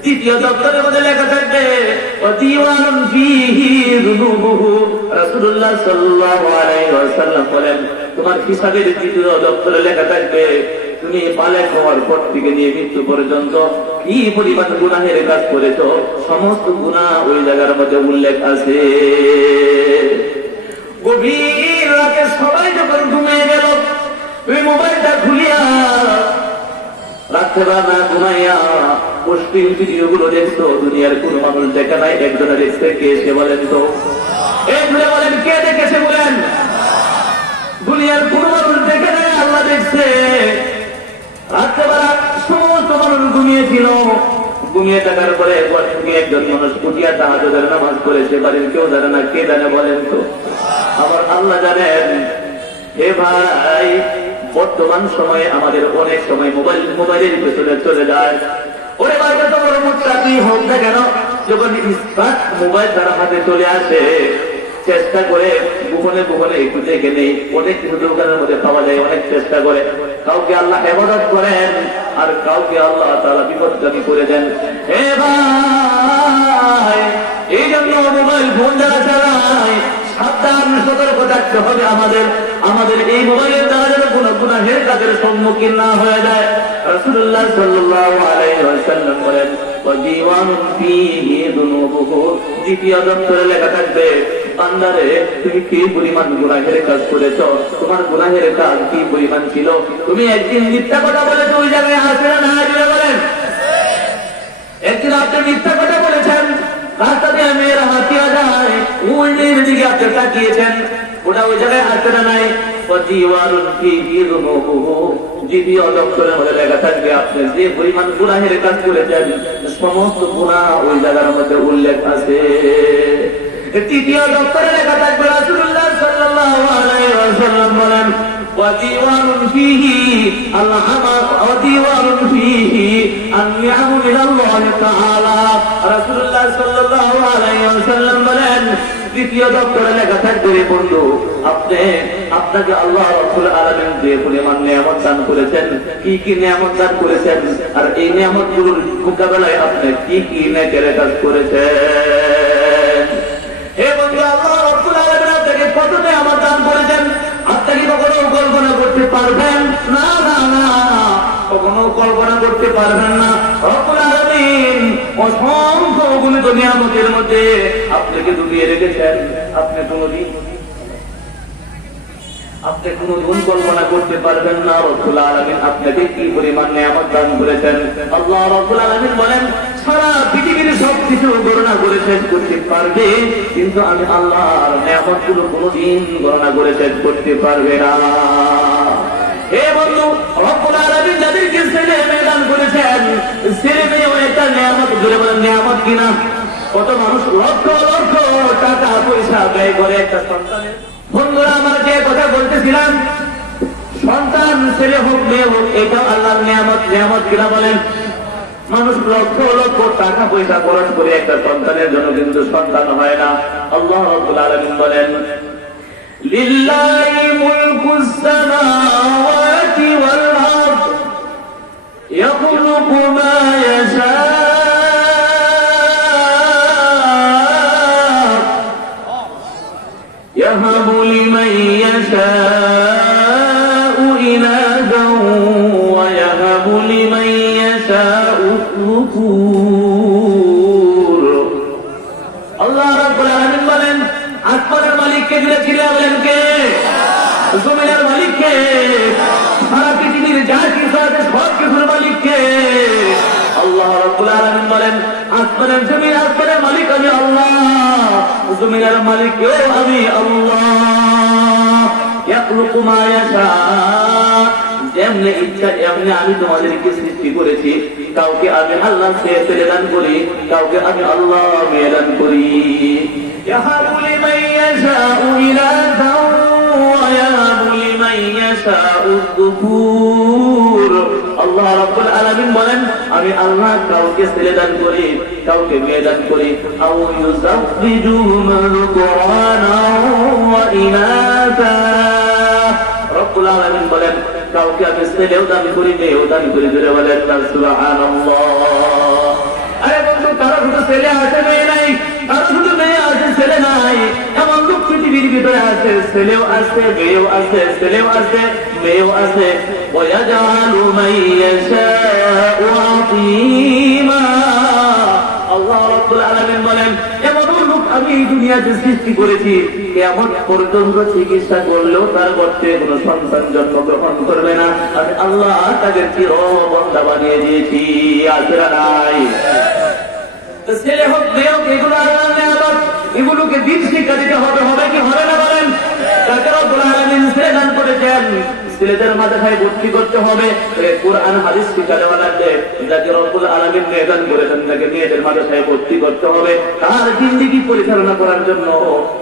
দ্বিতীয় দপ্তরের মধ্যে লেখা থাকবে, ওয়াদিওয়ানুন ফীহি যুনুবুহু, রাসূলুল্লাহ সাল্লাল্লাহু আলাইহি ওয়াসাল্লাম বলেন, তোমার হিসাবের দ্বিতীয় দপ্তরে লেখা থাকবে তুমি বালেগ হওয়ার পর থেকে নিয়ে মৃত্যু পর্যন্ত কি পরিমাণ গুনাহের কাজ করেছ, সমস্ত গুনাহ ওই জায়গার মধ্যে উল্লেখ আছে। গভীর রাতে সবাই যখন ঘুমিয়ে গেল, তুমি মোবাইলটা খুলিয়া রাত্রেবেলা না ঘুমাইয়া পোস্টিং ভিডিও গুলো দেখছো, দুনিয়ার কোন মানুষ দেখা নাই, একজনে দেখছে, কে সে বলেন তো? এগুলো বলেন, কে দেখেছে বলেন? দুনিয়ার কোন মানুষ দেখে নাই, আল্লাহ দেখছে। রাত্রেবেলা সমস্ত মানুষ ঘুমিয়েছিল, ঘুমিয়ে থাকার পরে ঘর থেকে একজন মানুষ উঠিয়া তাহাজ্জুদের নামাজ পড়েছে, বাড়ির কেউ জানে না, কে জানে বলেন তো? আমার আল্লাহ জানেন। হে ভাই, বর্তমান সময়ে আমাদের অনেক সময় মোবাইলের পেছনে চলে যায়। ওরে ভাই, তো বড় মুত্তাকি হোক না কেন, যখন স্মার্ট মোবাইল তার হাতে চলে আসে, চেষ্টা করে গোপনে গোপনে একটু দেখে নেই, অনেক কিছু দোকানের মধ্যে পাওয়া যায়, অনেক চেষ্টা করে। কাউকে আল্লাহ হেফাজত করেন আর কাউকে আল্লাহ তাআলা বিপদগামী করে দেন। হে ভাই, এই জন্য মোবাইল ফোন যারা চালায় সাবধান, সতর্ক থাকতে হবে আমাদের এই মোবাইলের দ্বারা যেন কোন গুনাহের কাজের সম্মুখীন না হয়ে যায়। রাসূলুল্লাহ সাল্লাল্লাহু আলাইহি ওয়াসাল্লাম বলেন, ওয়াদিওয়ানুন ফীহি যুনুবুহু, দ্বিতীয় দপ্তরে লেখা থাকবে, বান্দারে তুমি কি পরিমাণ গুনাহের কাজ করেছ, তোমার গুনাহের কাজ কি পরিমাণ ছিল। তুমি একদিন মিথ্যা কথা বলেছো, ওই জায়গায় আসবে না, বলেন? একদিন আপনি মিথ্যা কথা বলেছেন, রাস্তা দিয়ে মেয়েরা হাতিয়া যায়, ওই মেয়ের দিকে আপনি তাকিয়েছেন, ওটা ওই জায়গায় আসবে না নাই। দ্বিতীয় দপ্তরের মধ্যে লেখা থাকবে, আপনি যে পরিমাণ গুনাহের কাজ করেছেন সমস্ত গুনাহ ওই জায়গার মধ্যে উল্লেখ আছে। তৃতীয় দপ্তরে লেখা থাকবে, রাসূলুল্লাহ সাল্লাল্লাহু আলাইহি ওয়াসাল্লাম বলেন, ওয়াদিওয়ানুন ফীহি আল-আমাল ওয়াদিওয়ানুন ফীহি আন-নি'ামু মিনাল্লাহি তাআলা। রাসূলুল্লাহ সাল্লাল্লাহু আলাইহি ওয়াসাল্লাম বলেন, তৃতীয় দপ্তরে লেখা থাকবে বন্ধু আপনাকে আল্লাহ রাব্বুল আলামিন যে পরিমাণ নিয়ামত দান করেছেন, কি কি নিয়ামত দান করেছেন, আর এই নিয়ামতগুলোর মোকাবেলায় আপনি কি কি নেকের কাজ করেছেন। হে বন্ধু, আল্লাহ রাব্বুল আলামিন আপনাকে কত নিয়ামত দান করেছেন, আপনাকে কখনো কল্পনা করতে পারবেন না, না না কখনো কল্পনা করতে পারবেন না। রব্বুল আলামিন অসংখ্য অগণিত নিয়ামতের মধ্যে আপনাকে ডুবিয়ে রেখেছেন। আপনি কোনদিন কল্পনা করতে পারবেন না রব্বুল আলামিন আপনাকে কি পরিমাণ নিয়ামত দান করেছেন। আল্লাহ রব্বুল আলামিন বলেন, সারা পৃথিবীর সবকিছু গণনা করে শেষ করতে পারবে, কিন্তু আমি আল্লাহর নিয়ামতগুলো কোনদিন গণনা করে শেষ করতে পারবে না। হে বন্ধু, রব্বুল আলামিন যাদেরকে ছেলে মেয়ে দান করেছেন, ছেলে মেয়েও একটা নিয়ামত, জোরে বলেন নিয়ামত কিনা। কত মানুষ লক্ষ লক্ষ টাকা পয়সা ব্যয় করে একটা সন্তানের। বন্ধুরা, আমার যে কথা বলতেছিলাম, সন্তান ছেলে হোক মেয়ে হোক, এটাও আল্লাহর নিয়ামত। নিয়ামত কিনা বলেন? মানুষ লক্ষ লক্ষ টাকা পয়সা খরচ করে একটা সন্তানের জন্য কিন্তু সন্তান হয় না। আল্লাহ রাব্বুল আলামিন বলেন, লিল্লাহি মুলকুস সামাওয়াতি ওয়াল আরদ ইয়াখলুকু মা ইয়াশা ইয়াহাবু লিমান ইয়াশাউ ইনাদান ওয়া ইয়াহাবু লিমান ইয়াশাউ যুকুর। আল্লাহ রাব্বুল আলামিন বলেন, আসমানের মালিককে দিলে বলেন কে? জমিনের মালিককে? সারা পৃথিবীর যা কিছু আছে সব কিছুর মালিককে? আল্লাহ রাব্বুল আলামিন বলেন, আসমানের জমিন আসমানের মালিক আমি আল্লাহ, জমিনের মালিকও আমি আল্লাহ। ইয়াখলুকু মা ইয়াশা, যেমনি ইচ্ছা এমনি আমি তোমাদেরকে সৃষ্টি করেছি। কাউকে আমি আল্লাহ ছেলে দান করি, কাউকে আমি আল্লাহ মেয়ে দান করি। ইয়াহাবু লিমান ইয়াশাউ ইনাদান ওয়া ইয়াহাবু লিমান ইয়াশাউ যুকুর। আল্লাহ রাব্বুল আলামিন বলেন, আমি আল্লাহ কাউকে ছেলে দান করি, কাউকে মেয়ে দান করি। আও ইউযাওযিজুহুম যুকরানা ওয়া ইনাসা। রব্বুল আলামিন বলেন, কাউকে আমি ছেলেও দান করি, মেয়েও দান করি। ধরে বলেন সুবহানাল্লাহ। আরে বন্ধু, কারো শুধু ছেলে আছে মেয়ে নাই, কারো শুধু মেয়ে আছে ছেলে নাই, এমন লোক পৃথিবীর ভিতরে আছে, ছেলেও আছে মেয়েও আছে, ছেলেও আছে মেয়েও আছে। ওয়ায়াজআলু মান ইয়াশাউ আতীমা। আল্লাহ রাব্বুল আলামিন বলেন, এমন লোক আমি এই দুনিয়াতে সৃষ্টি করেছি, কিয়ামত পর্যন্ত চিকিৎসা করলেও তার গর্ভে কোনো সন্তান জন্মগ্রহণ করবে না। আমি আল্লাহ তাদের চির বান্দা বানিয়ে দিয়েছি। আছে না নাই? ছেলে হোক মেয়ে হোক, এগুলো আল্লাহর নিয়ামত, এগুলোকে দিন শিক্ষা দিতে হবে। হবে কি হবে না বলেন? যাকে রব্বুল আলামিন ছেলে দান করেছেন, ছেলেদের মাথায় ভর্তি করতে হবে, কোরআন হাদিস শিক্ষা দেওয়া লাগবে। যাকে রব্বুল আলামিন মেয়ে দান করেছেন, তাকে মেয়েদের মাথায় ভর্তি করতে হবে। তার জিন্দেগি পরিচালনা করার জন্য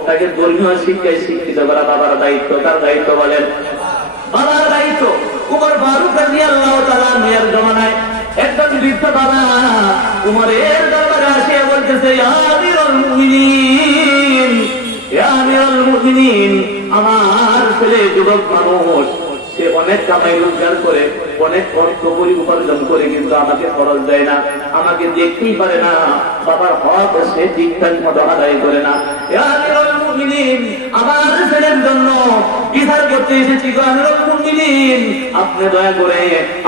তাকে ধর্মীয় শিক্ষায় শিক্ষিত করা বাবার দায়িত্ব। তার দায়িত্ব বলেন? বাবার দায়িত্ব। উমর ফারুক রাদিয়াল্লাহু তাআলা মেয়ের জমানায় একজন বৃদ্ধ বাবা উমরের দরবারে আসে বলতেছে, ইয়া আমিরুল মুমিনিন, ইয়া আমিরুল মুমিনিন, আমার ছেলে যুবক মানুষ, সে অনেক কামাই রোজগার করে, অনেক অর্থ উপার্জন করে, কিন্তু আমাকে খরচ দেয় না, আমাকে দেখতেই পারে না, বাবার হক সে ঠিকঠাক মতো আদায় করে না। ইয়া আমিরুল মুমিনিন, আমার ছেলের জন্য বিচার করতে এসেছি। আমিরুল মুমিনিন, আপনি দয়া করে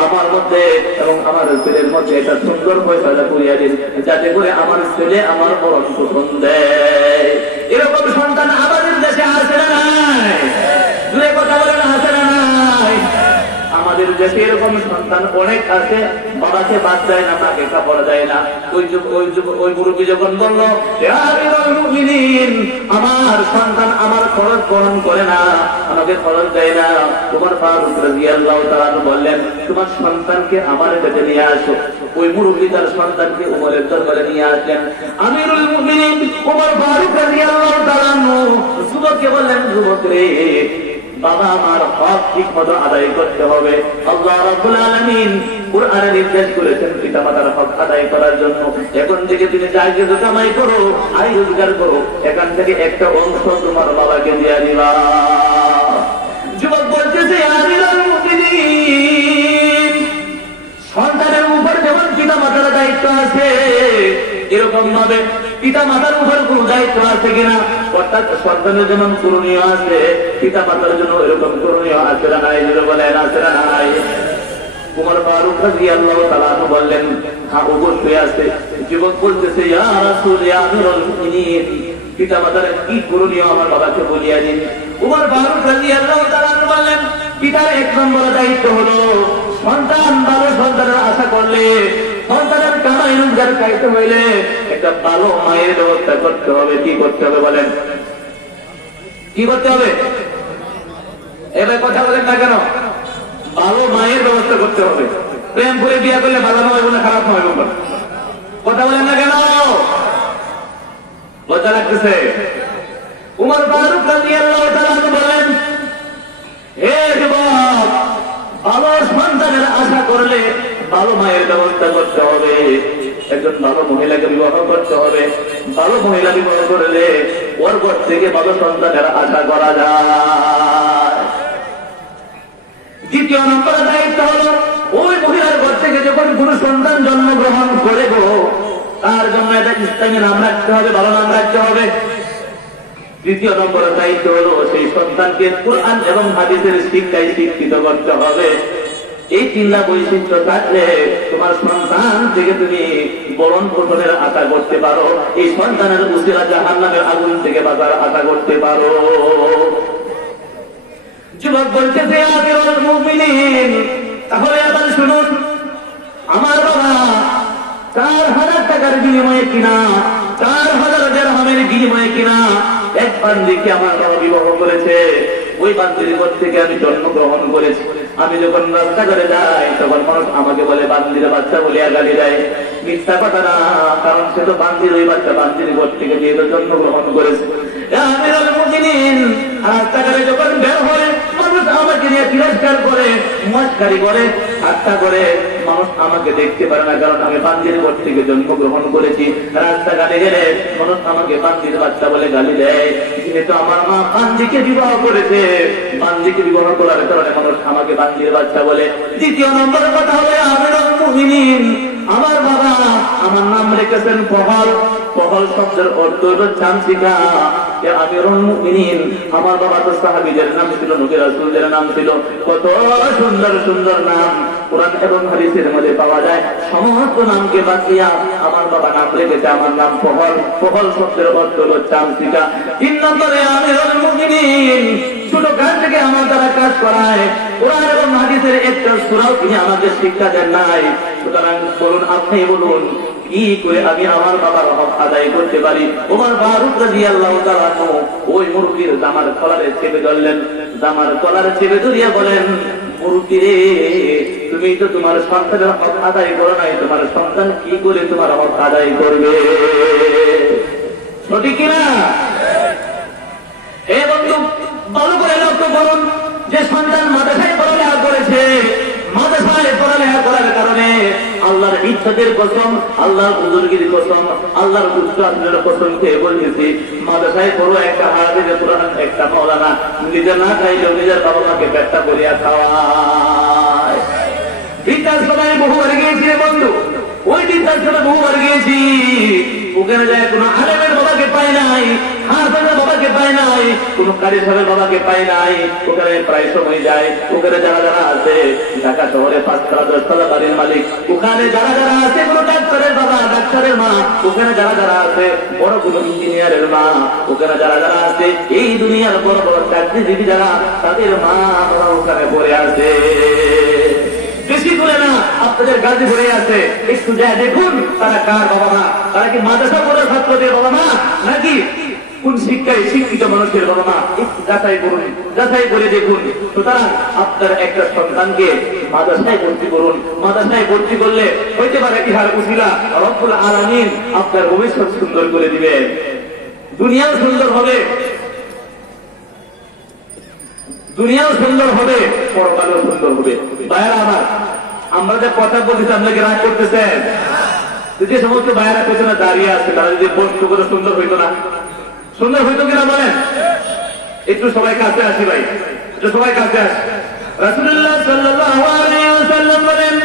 আমার মধ্যে এবং আমার ছেলের মধ্যে একটা সুন্দর ফয়সালা করিয়া দিন, যাতে করে আমার ছেলে আমার ভরণ পোষণ দেয়। এরকম সন্তান আমাদের দেশে আছে না নাই? দূরে কথা বলেন, আছে না নাই? আমাদের দেশে এরকম সন্তান অনেক আছে, বাবাকে বাদ দেয় না, মাকে কাপড় দেয় না। ওই মুরব্বী যখন বলল, আমার সন্তান আমার খরচ বহন করে না, আমাকে খরচ দেয় না, তোমার ফারুক রাদিয়াল্লাহু তাআলা বললেন, তোমার সন্তানকে আমার কাছে নিয়ে আসো। ওই মুরব্বী তার সন্তানকে উমরের দরবারে নিয়ে আসলেন। আমিরুল মুমিনিন উমর ফারুক রাদিয়াল্লাহু তাআলা যুবককে বললেন, যুবক রে, বাবা মার হক ঠিক মতো আদায় করতে হবে। আল্লাহ রাব্বুল আলামিন কুরআনে নির্দেশ করেছেন পিতামাতার হক আদায় করার জন্য। এখন থেকে তুমি যা কিছু কামাই করো, আয় রোজগার করো, এখান থেকে একটা অংশ তোমার বাবাকে দিয়ে দিবা। যুবক বলতেছে আমিরুল মুমিনিন, সন্তানের উপর যেমন পিতা মাতার দায়িত্ব আছে, এরকম ভাবে পিতা মাতার উপর কোন দায়িত্ব আছে কিনা, অর্থাৎ সন্তানের যেমন করণীয় আছে, পিতা মাতার জন্য এরকম করণীয় আছে না নাই? যদি বলেন আছে না নাই? উমর ফারুক রাদিয়াল্লাহু তাআলা আনহু বললেন, হ্যাঁ অবশ্যই আছে। যুবক বলতেছে ইয়া রাসূল ইয়া আমিরুল মুমিনিন, পিতা মাতার কি করণীয় আমার বাবাকে বলিয়া দিন। উমর ফারুক রাদিয়াল্লাহু তাআলা আনহু বললেন, পিতার এক নম্বর দায়িত্ব হলো সন্তান ভালো সন্তানের আশা করলে, সন্তানের কামাই রোজগার চাইতে হইলে একটা ভালো মায়ের ব্যবস্থা করতে হবে। কি করতে হবে বলেন? কি করতে হবে? এবার কথা বলেন না কেন? ভালো মায়ের ব্যবস্থা করতে হবে। প্রেম করে বিয়ে করলে ভালো নয় না খারাপ নয়? কথা বলেন না কেন? লজ্জা লাগতেছে? উমর ফারুক রাদিয়াল্লাহু তাআলা বলেন, হে যুবক, ভালো সন্তানের আশা করলে ভালো মায়ের ব্যবস্থা করতে হবে। একজন ভালো মহিলাকে বিবাহ করতে হবে। ভালো মহিলা বিবাহ করলে ওর ঘর থেকে ভালো সন্তানের আশা করা যায়। দ্বিতীয় নম্বরের দায়িত্ব হলো ওই মহিলার ঘর থেকে যখন কোন সন্তান জন্মগ্রহণ করে গো, তার জন্য একটা ইসলামী নাম রাখতে হবে, ভালো নাম রাখতে হবে। তৃতীয় নম্বরের দায়িত্ব হলো সেই সন্তানকে কুরআন এবং হাদিসের শিক্ষায় শিক্ষিত করতে হবে। এই তিনটা বৈশিষ্ট্য থাকলে তোমার সন্তান থেকে তুমি বরণ পোষণের আশা করতে পারো, এই সন্তানের উসিলা জাহান্নামের আগুন থেকে বাঁচার আশা করতে পারো। যুবক বলতেছে আমিরুল মুমিনিন, তাহলে আবার শুনুন, আমার বাবা 4000 টাকার বিনিময়ে কিনা, 4000 দিরহামের বিনিময়ে কিনা এক বান্দিকে আমার বাবা বিবাহ করেছে। ওই বান্দির ঘর থেকে আমি জন্মগ্রহণ করেছি। আমি যখন রাস্তা করে যাই তখন মানুষ আমাকে বলে বান্দির বাচ্চা বলিয়া গালি দেয়। মিথ্যা কথা না, কারণ সে তো বান্দির ওই বাচ্চা বান্দির ঘর থেকে যেহেতু জন্মগ্রহণ করেছে। আমিরুল মুমিনিন, রাস্তাঘাটে যখন বের হয় মানুষ আমাকে নিয়ে তিরস্কার করে, মস্কারি করে, ঠাট্টা করে। মানুষ আমাকে দেখতে পারে না, কারণ আমি বান্দির ঘর থেকে জন্মগ্রহণ করেছি। রাস্তাঘাটে গেলে মানুষ আমাকে বান্দির বাচ্চা বলে গালি দেয়। যেহেতু আমার মা বান্দিকে বিবাহ করেছে, বান্দিকে বিবাহ করার কারণে মানুষ আমাকে বান্দির বাচ্চা বলে। দ্বিতীয় নম্বর কথা হলো আমিরুল মুমিনিন, আমার বাবা আমার নাম রেখেছেন পহল। পহল শব্দের অর্থ হলো চামচিকা। আমিরুল মুমিনিন, আমার বাবা তো সাহাবীদের নাম ছিল, নবী রাসূলদের নাম ছিল, কত সুন্দর সুন্দর নাম কুরআন এবং হাদিসের মধ্যে পাওয়া যায়। সমস্ত নামকে বাদ দিয়া আমার বাবা নাম রেখেছে, আমার নাম পহল। পহল শব্দের অর্থ হলো চামচিকা। 3 নম্বরে আমিরুল মুমিনিন, ছোট কাজ থেকে আমার দ্বারা কাজ করায়, কুরআন এবং হাদিসের একটা সূরাও তিনি আমাকে শিক্ষা দেন নাই। সুতরাং বলুন, আপনি বলুন, কি করে আমি আমার বাবার হক আদায় করতে পারি? ওমর ফারুক রাদিয়াল্লাহু তাআলা ওই মুরগির দামার কলারে চেপে ধরলেন। দামার কলারে চেপে ধরিয়া বলেন, মুরগি রে, তুমি তো তোমার সন্তানের হক আদায় করো নাই, তোমার সন্তান কি করে তোমার হক আদায় করবে? সঠিক কিনা? হে বন্ধু, ভালো করে লক্ষ্য করুন, যে সন্তান মাদ্রাসায় পড়ালেখা করেছে, মাদ্রাসায় পড়ালেখা করার কারণে আল্লাহর ইজ্জতের কসম, আল্লাহর বুজুর্গির কসম, আল্লাহর উচ্চ আসনের কসম খেয়ে বলতেছি, মাদ্রাসায় পড়ো একটা হাফেজ কুরআন, একটা মাওলানা, নিজে না খাইলেও নিজের বাবা মাকে পেটটা করিয়া খাওয়ায়। বৃদ্ধাশ্রমে বহুবার গিয়েছি বন্ধু, ওই বৃদ্ধাশ্রমে বহুবার গিয়েছি। ওখানে যায় কোন আলেমের বাবাকে পাই নাই, হাফেজের বাবাকে পাই নাই, কোন কারি সাহেবের বাবাকে পাই নাই। ওখানে প্রায় সময় যায়, ওখানে যারা যারা আছে, ঢাকা শহরে 5 তলা 10 তলা বাড়ির মালিক, ওখানে যারা যারা আছে, কোন ডাক্তারের বাবা, ডাক্তারের মা, ওখানে যারা যারা আছে, বড় কোন ইঞ্জিনিয়ারের মা, ওখানে যারা যারা আছে, এই দুনিয়ার বড় বড় চাকরিজীবী যারা, তাদের মা বাবা ওখানে পড়ে আছে। বেশি করে না, আপনাদের গাড়ি ভরে আছে, একটু যায় দেখুন তারা কার বাবা মা, তারা কি মাদ্রাসা পড়া ছাত্রদের বাবা মা, নাকি কোন শিক্ষায় শিক্ষিত মানুষের বাবা মা? একটু যাচাই করুন, যাচাই করে দেখুন। সুতরাং আপনার একটা সন্তানকে মাদ্রাসায় ভর্তি করুন। মাদ্রাসায় ভর্তি করলে হইতে পারে ইহার উসিলা রব্বুল আলামিন আপনার ভবিষ্যৎ সুন্দর করে দিবেন, দুনিয়াও সুন্দর হবে। দুনিয়াও সুন্দর হবে, পরকালও সুন্দর হবে। ভাইয়েরা আমার, আমরা যে কথা বলতেছি আপনাকে রাগ করতেছেন? যে সমস্ত ভাইয়েরা পেছনে দাঁড়িয়ে আছে তারা যদি বস্তু করে সুন্দর হইতো না? সুন্দর হইতো কিনা বলেন? একটু সবাই কাছে আসি ভাই, একটু সবাই কাছে আসি। রাসূলুল্লাহ সাল্লাল্লাহু আলাইহি ওয়াসাল্লাম বলেন,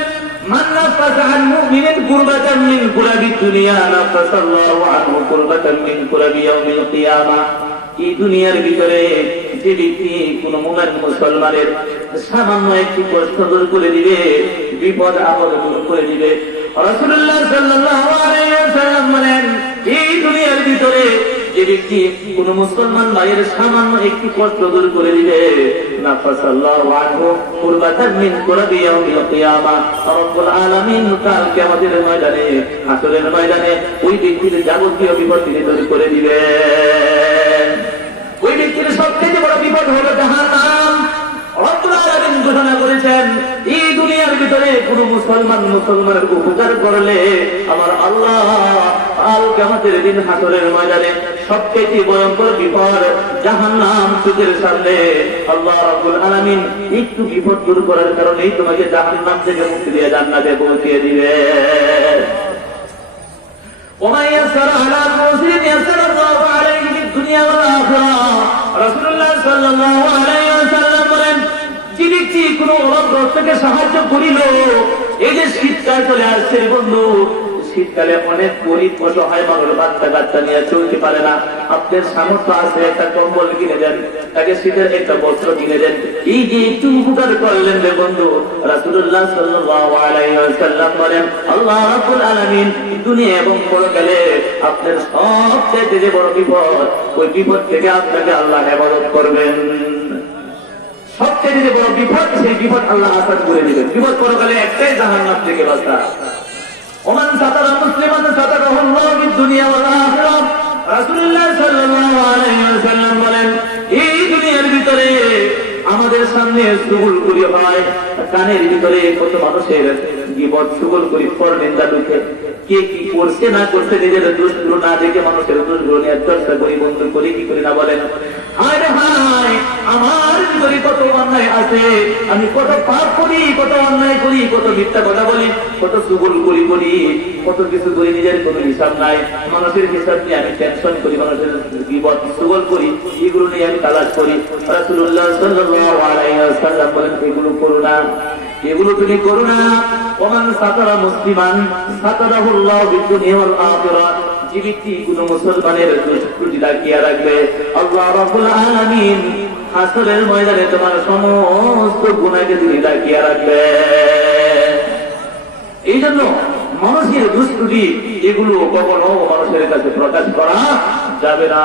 মান নাফাসা আন মুমিনিন কুরবাতান মিন কুরাবিদ দুনিয়া নাফাসাল্লাহু আনহু কুরবাতান মিন কুরাবি ইয়াউমিল কিয়ামাহ। এই দুনিয়ার ভিতরে যে ব্যক্তি কোন মুমিন মুসলমানের সামান্য একটু কষ্ট দূর করে দিবে, বিপদ আপদ দূর করে দিবে, রাসূলুল্লাহ সাল্লাল্লাহু আলাইহি ওয়াসাল্লাম বলেন, এই দুনিয়ার ভিতরে যে ব্যক্তি কোন মুসলমান ভাইয়ের সামান্য একটু কষ্ট দূর করে দিবে, নাফাসাল্লাহু আনহু কুরবাতান মিন কুরাবি ইয়াউমিল কিয়ামাহ, রব্বুল আলামিন কাল কিয়ামতের ময়দানে, হাসরের ময়দানে ওই ব্যক্তির যাবতীয় বিপদ তিনি দূর করে দিবেন। ওই ব্যক্তির সবথেকে বড় বিপদ হলো জাহান্নাম। রব্বুল আলামিন ঘোষণা করেছেন, এই দুনিয়ার ভিতরে কোন মুসলমানের উপকার করলে আমার আল্লাহ কাল কিয়ামতের দিন হাসরের ময়দানে সবথেকে ভয়ঙ্কর বিপদ জাহান্নাম চোখের সামনে আল্লাহ রাব্বুল আলামিন একটু বিপদ দূর করার কারণেই তোমাকে জাহান্নাম থেকে মুক্তি দিয়ে জান্নাতে পৌঁছে দিবে। ومن يسر على المسلم يسر الله عليه في الدنيا والآخرة। রাসূলুল্লাহ সাল্লাল্লাহু আলাইহি ওয়াসাল্লাম বলেন, যে ব্যক্তি কোনো অভাবগ্রস্তকে সাহায্য করিল, এই যে শীতকাল চলে আসছে বন্ধু, শীতকালে অনেক গরিব অসহায় মানুষ বাচ্চা কাচ্চা নিয়ে চলতে পারে না, আপনার সামর্থ্য আছে একটা কম্বল কিনে দেন, তাকে শীতের একটা বস্ত্র কিনে দেন, এই যে একটু উপকার করলেন রে বন্ধু। রাসূলুল্লাহ সাল্লাল্লাহু আলাইহি ওয়াসাল্লাম বলেন, আল্লাহ রাব্বুল আলামিন দুনিয়া এবং পরকালে আপনার সবচেয়ে যে বড় বিপদ, ওই বিপদ থেকে আপনাকে আল্লাহ হেফাজত করবেন। সবচেয়ে যে বড় বিপদ, সেই বিপদ আল্লাহ আসান করে দিবেন। বিপদ পরকালে একটাই, জাহান্নাম থেকে বাঁচা। ওমান সাতারা মুসলিমান সাতারাহুল্লাহু ফিদ দুনিয়া ওয়াল আখিরাহ। রাসূলুল্লাহ সাল্লাল্লাহু আলাইহি ওয়াসাল্লাম বলেন, এই দুনিয়ার ভিতরে আমাদের সামনে চুগলখড়ি হয়, কানের ভিতরে কত মানুষের গীবত চুগলখড়ি পরনিন্দা ঢুকে, কে কি করছে না করছে নিজের দোষগুলো না দেখে মানুষের দোষগুলো নিয়ে চর্চা করি, বন্ধু করি কি করি না বলেন? হায় রে হায়, আমার ভিতরে কত অন্যায় আছে, আমি কত পাপ করি, কত অন্যায় করি, কত মিথ্যা কথা বলি, কত চুগলখড়ি করি, কত কিছু করি, নিজের কোনো হিসাব নাই। মানুষের হিসাব নিয়ে আমি টেনশন করি, মানুষের গীবত চুগল করি, এগুলো নিয়ে আমি তালাশ করি। রাসূলুল্লাহ সাল্লাল্লাহু আলাইহি ওয়াসাল্লাম বলেন, এগুলো করো না, এগুলো তুমি করো না। ওমান সাতারা মুসলিমান সাতারাহুল্লাহু ফিদ দুনিয়া ওয়াল আখিরাহ। যে ব্যক্তি কোন মুসলমানের দোষগুলো ঢাকিয়ে রাখবে, আল্লাহ রাব্বুল আলামিন হাসরের ময়দানে তোমার সমস্ত গুনাহকে তিনি ঢাকিয়ে রাখবে। এই জন্য মানুষের দুষ্কৃতি এগুলো কখনো মানুষের কাছে প্রকাশ করা যাবে না।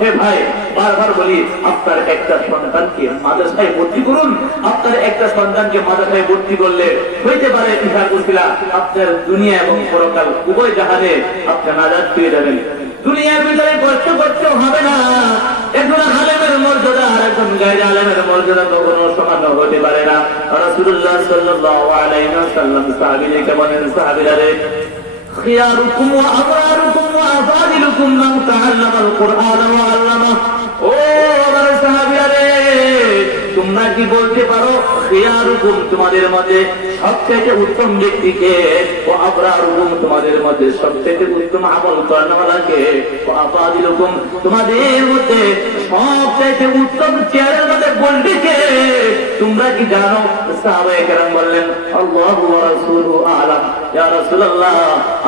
হে ভাই, বারবার বলি, আপনার একটা সন্তানকে মাদ্রাসায় ভর্তি করুন। আপনার একটা সন্তানকে মাদ্রাসায় ভর্তি করলে হইতে পারে ইচ্ছা করছিলাম আপনার দুনিয়া এবং পরকাল উভয় জাহানে আপনি নাজাত পেয়ে যাবেন। দুনিয়ার ভিতরে কষ্ট করতে হবে না। একজন আলেমের মর্যাদা আর একজন গায়রে আলেমের মর্যাদা কখনো সমান হতে পারে না। রাসূলুল্লাহ সাল্লাল্লাহু আলাইহি ওয়াসাল্লাম সাহাবীদেরকে বলেন, সাহাবীরা রে, খিয়ারুকুম ওয়া আবরারুকুম ওয়া আফাদিলুকুম মান তাআল্লামাল কুরআন ওয়া আল্লামা। ও আমার সাহাবীরা রে, তোমরা কি বলতে পারো খিয়ারুকুম তোমাদের মধ্যে সবচেয়ে উত্তম ব্যক্তিকে, ও আবরারুকুম তোমাদের মধ্যে সবচেয়ে উত্তম আমল করানোওয়ালাকে, ও আফাদিলুকুম তোমাদের মধ্যে সবচেয়ে উত্তম চেয়ারের মধ্যে বলবিকে তোমরা কি জানো? সাহাবায়ে কেরাম বললেন, আল্লাহু ওয়া রাসূলুহু আ'লাম। ইয়া রাসূলুল্লাহ,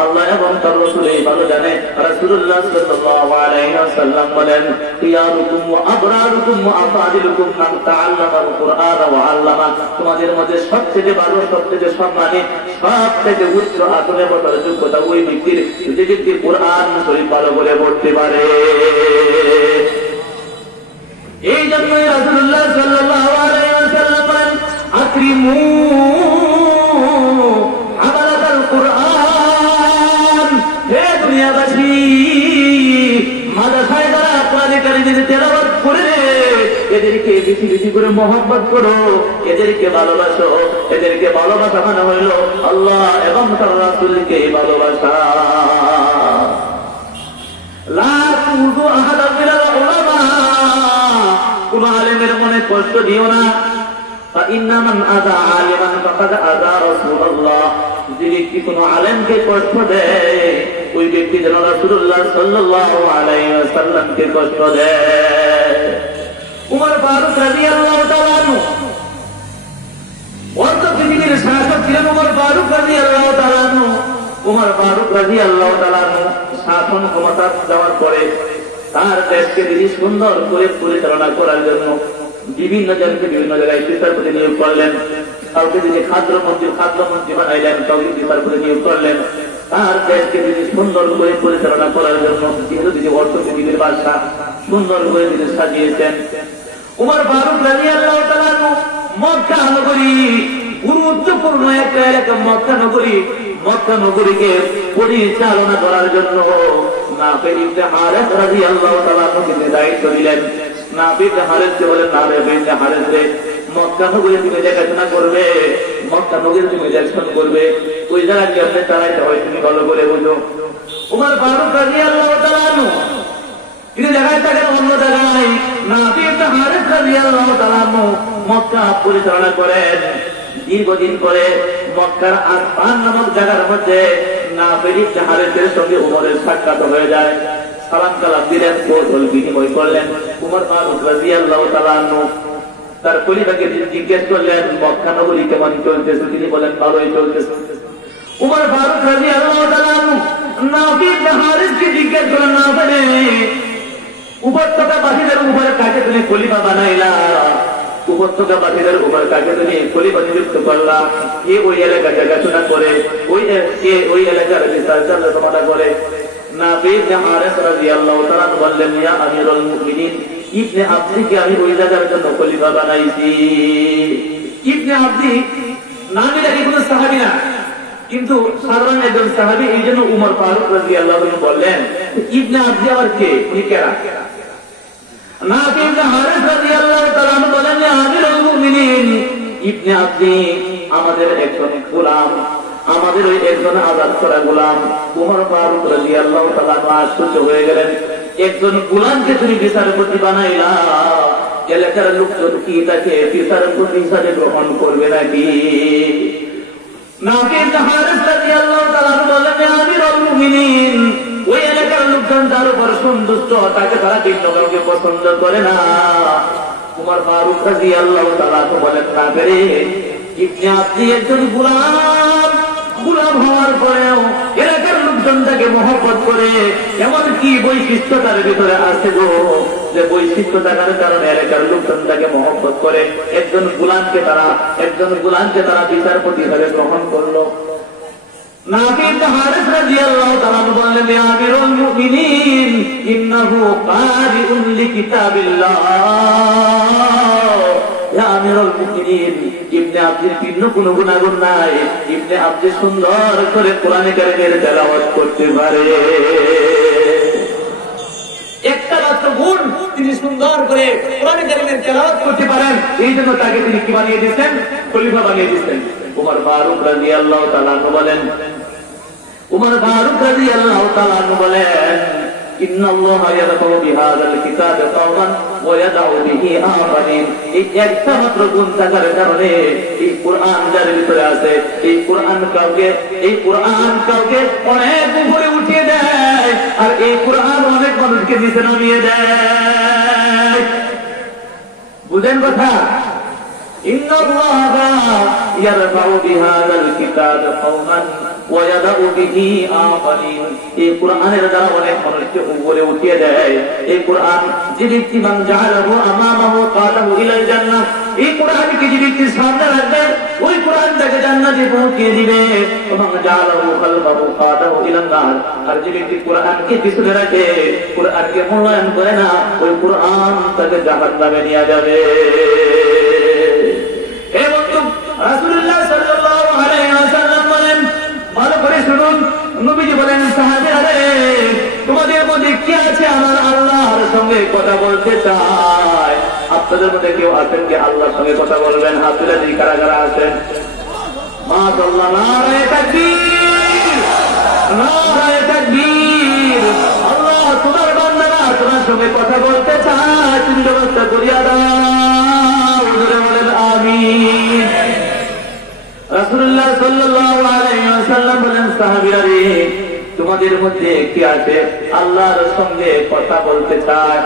আল্লাহ এবং তার রাসূলই ভালো জানে। রাসূলুল্লাহ সাল্লাল্লাহু আলাইহি ওয়াসাল্লাম বলেন, খিয়ারুকুম ওয়া আবরারুকুম ওয়া আফাদিলুকুম মান তাআল্লামাল কুরআন ওয়া আল্লামা। তোমাদের মধ্যে সবচেয়ে ভালো, সবচেয়ে সম্মানী, সবচেয়ে উচ্চ আসনে বসার যোগ্যতা ওই ব্যক্তির, যে ব্যক্তি কুরআন শরীফ ভালো করে পড়তে পারে। এই জন্যই রাসূলুল্লাহ সাল্লাল্লাহু আলাইহি ওয়াসাল্লাম বলেন, আকরিমু আমালাতাল কুরআন। হে দুনিয়াবাসী, মাদ্রাসায় যারা কোরআনে কারীমের তেলাওয়াত করে এদেরকে বেশি বেশি করে মহব্বত করো, এদেরকে ভালোবাসো। এদেরকে ভালোবাসা মানে হইল আল্লাহ এবং তার রাসূলকে ভালোবাসা। লা তুযু আহাদা মিনাল উলামা, কোন আলেমের মনে কষ্ট দিও না। فإن من أذى عالما فقد أذى رسول الله, যে ব্যক্তি কোনো আলেমকে কষ্ট দেয় ওই ব্যক্তি যেন রাসূলুল্লাহ সাল্লাল্লাহু আলাইহি ওয়াসাল্লামকে কষ্ট দেয়। উমর ফারুক রাদিয়াল্লাহু তাআলা আনহু অর্ধ পৃথিবীর শাসক ছিলেন উমর ফারুক রাদিয়াল্লাহু তাআলা আনহু। উমর ফারুক রাদিয়াল্লাহু তাআলা আনহু শাসন ক্ষমতা দেওয়ার পরে তার দেশকে তিনি সুন্দর করে পরিচালনা করার জন্য বিভিন্ন জনকে বিভিন্ন জায়গায় বিচারপতি নিয়োগ করলেন। কাউকে তিনি খাদ্যমন্ত্রী বানাইলেন, কাউকে বিচারপতি নিয়োগ করলেন। তার দেশকে তিনি সুন্দর করে পরিচালনা করার জন্য যেহেতু তিনি অর্থ পৃথিবীর বাদশা সুন্দর করে তিনি সাজিয়েছেন। উমর ফারুক রাদিয়াল্লাহু তাআলা মক্কা নগরী, গুরুত্বপূর্ণ একটা এলাকা মক্কা নগরীকে পরিচালনা করার জন্য নাফি ইবনে হারিস রাদিয়াল্লাহু তাআলা তিনি দায়িত্ব দিলেন। নাফি ইবনে হারিসকে বলেন, নাফি ইবনে হারিস রে, মক্কা নগরী তুমি দেখাশোনা করবে, মক্কা নগরী তুমি দেখাশোনা করবে, ওই জায়গা কেমনে চালাইতে হয় তুমি ভালো করে বুঝো। উমর ফারুক রাদিয়াল্লাহু তাআলা তিনি জায়গায় থাকেন অন্য জায়গায়, নাফি ইবনে হারিস রাদিয়াল্লাহু তাআলা মক্কা পরিচালনা করেন। দীর্ঘদিন পরে মক্কার আসফান নামক জায়গার মধ্যে নাফি ইবনে হারিসের সঙ্গে উমরের সাক্ষাৎ হয়ে যায়। সালাম কালাম দিলেন, কৌশল বিনিময় করলেন। উমর ফারুক রাদিয়াল্লাহু তাআলা তার খলিফাকে জিজ্ঞেস করলেন মক্কা নগরী কেমন চলতেছে, তিনি বলেন ভালোই চলতেছে। উমর ফারুক রাদিয়াল্লাহু তাআলা নাফি ইবনে হারিসকে জিজ্ঞেস করলেন, না বলে উপত্যকাবাসীদের উপরে কাকে তুমি খলিফা বানাইলা, উপত্যকাবাসীদের উপর কাকে তুমি খলিফা নিযুক্ত করলা, কে ওই এলাকা দেখাশোনা করে, ওই এলাকার বিচার চালনা করে। নাফি ইবনে হারিস রাদিয়াল্লাহু তাআলা বললেন, ইয়া আমিরুল মুমিনিন, ইবনে আবদিকে আমি ওই জায়গার জন্য খলিফা বানাইছি। ইবনে আবদি নামে নাকি কোনো সাহাবী না, কিন্তু সাধারণ একজন সাহাবী, এই জন্য উমর ফারুক রাদিয়াল্লাহু তাআলা বললেন ইবনে আবদি আবার কে, উনি কেরা? নাফি ইবনে হারিস রাদিয়াল্লাহু তাআলা বলেন, আমিরুল মুমিনিন, ইবনে আবদি আমাদের একজন গোলাম, আমাদের ওই একজন আজাদ করা গোলাম। উমর ফারুক রাদিয়াল্লাহু তাআলা আশ্চর্য হয়ে গেলেন, একজন গোলামকে তুমি বিচারপতি বানাইলা, এলাকার লোকজন কি তাকে বিচারপতি হিসাবে গ্রহণ করবে নাকি? নাফি ইবনে হারিস রাদিয়াল্লাহু তাআলা বলেন, আমিরুল মুমিনিন, ওই এলাকার লোকজন তার উপর সন্তুষ্ট, তাকে তারা ভিন্ন কাউকে পছন্দ করে না। উমর ফারুক রাদিয়াল্লাহু তাআলা বলেন, না রে, ইবনে আবদি একজন গোলাম হওয়ার পরেও এলাকার লোকজন তাকে মহব্বত করে। এমন কি বৈশিষ্ট্য তার ভিতরে আছে গো, যে বৈশিষ্ট্য থাকার কারণে এলাকার লোকজন তাকে মহব্বত করে। একজন গোলামকে তারা বিচারপতি হিসেবে গ্রহণ করলো। নাফি ইবনে হারিস রাদিয়াল্লাহু তাআলা বললেন, ইয়া আমিরুল মুমিনিন, ইন্নাহু কারিউন লিকিতাবিল্লাহ। ইয়া আমিরুল মুমিনিন, ইবনে আবদির ভিন্ন কোনো গুনাহগুণ নাই, ইবনে আবদি সুন্দর করে কোরআন কারীমের তেলাওয়াত করতে পারে। একটা মাত্র গুণ, তিনি সুন্দর করে কোরআন কারীমের তেলাওয়াত করতে পারেন, এই জন্য তাকে তিনি কি বানিয়ে দিয়েছেন? খলিফা বানিয়ে দিয়েছেন। উমর ফারুক রাদিয়াল্লাহু তাআলা বলেন, ইন্নাল্লাহা ইয়ারফাউ বিহাযাল কিতাব কওমান ওয়া ইয়াদাউ বিহি আখারিন। এই একটা মাত্র গুণ থাকার কারণে এই কোরআন যার ভিতরে আছে, এই কোরআন কাউকে অনেক উপরে উঠিয়ে দেয়, আর এই কোরআন অনেক মানুষকে নিচে নামিয়ে দেয়। বুঝেন কথা? ইন্নাল্লাহা ইয়ারফাউ বিহাযাল কিতাব কওমান ওয়া ইয়াদাউ বিহি আখারিন। এই কোরআনের দ্বারা অনেক মানুষকে উপরে উঠিয়ে দেয়। এই কোরআন যে ব্যক্তি মান জাআলাহু আমামাহু কাদাহু ইলাল জান্নাহ, এই কোরআনকে যে ব্যক্তি সামনে রাখবে ওই কোরআন তাকে জান্নাতে পৌঁছে দিবে। মান জাআলাহু খালফাহু কাদাহু ইলান নার, আর যে ব্যক্তি কোরআনকে পিছনে রাখে, কোরআনকে মূল্যায়ন করে না, ওই কোরআন তাকে জাহান্নামে নিয়ে যাবে। রাসূলুল্লাহ সাল্লাল্লাহু আলাইহি ওয়াসাল্লাম বলেন, ভালো করে শুনুন, নবীজি বলেন, সাহাবীরা রে, তোমাদের মধ্যে কি আছে আমার আল্লাহর সঙ্গে কথা বলতে চায়? আপনাদের মধ্যে কেউ আছেন কি আল্লাহর সঙ্গে কথা বলবেন? হাত তুলে দিই, কারা কারা আছেন? মাশাআল্লাহ, নারে তাকবীর, নারে তাকবীর। আল্লাহ তোমার বান্দারা তোমার সঙ্গে কথা বলতে চায়, তুমি ব্যবস্থা করিয়া দাও। তোমাদের মধ্যে কি আছে আল্লাহর সঙ্গে কথা বলতে চায়?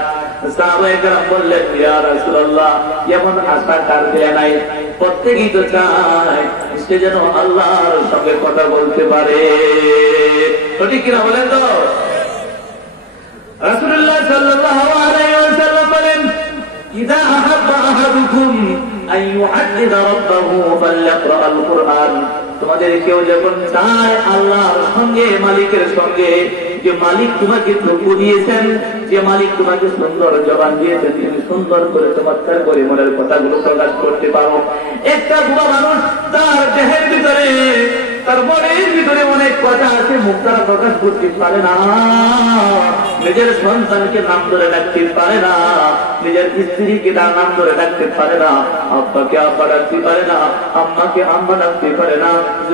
সাহাবায়ে কেরাম বললেন, ইয়া রাসূলুল্লাহ, এমন আশা কার দেয়া নাই? প্রত্যেকেই তো চায় সে যেন আল্লাহর সঙ্গে কথা বলতে পারে। ঠিক কিনা বলেন তো? রাসূলুল্লাহ সাল্লাল্লাহু আলাইহি ওয়াসাল্লাম বলেন, ইযা আহাব্বা আহাদুকুম আন ইউআদ্দিদা রাব্বাহু ফালইকরা আল কুরআন। তোমাদের কেউ যখন চায় আল্লাহর সঙ্গে, মালিকের সঙ্গে, যে মালিক তোমাকে চক্ষু দিয়েছেন, যে মালিক তোমাকে সুন্দর জবান দিয়েছেন, তুমি সুন্দর করে চমৎকার করে মনের কথাগুলো প্রকাশ করতে পারো। একটা বুড়া মানুষ তার দেহের ভিতরে, তার মনের ভিতরে অনেক কথা আছে, মুখ দ্বারা প্রকাশ করতে পারে না। নিজের সন্তানকে নাম ধরে ডাকতে পারে না, নিজের স্ত্রীকে তার নাম ধরে ডাকতে পারে না, আব্বাকে আব্বা ডাকতে পারে না, আম্মাকে আম্মা ডাকতে পারে না।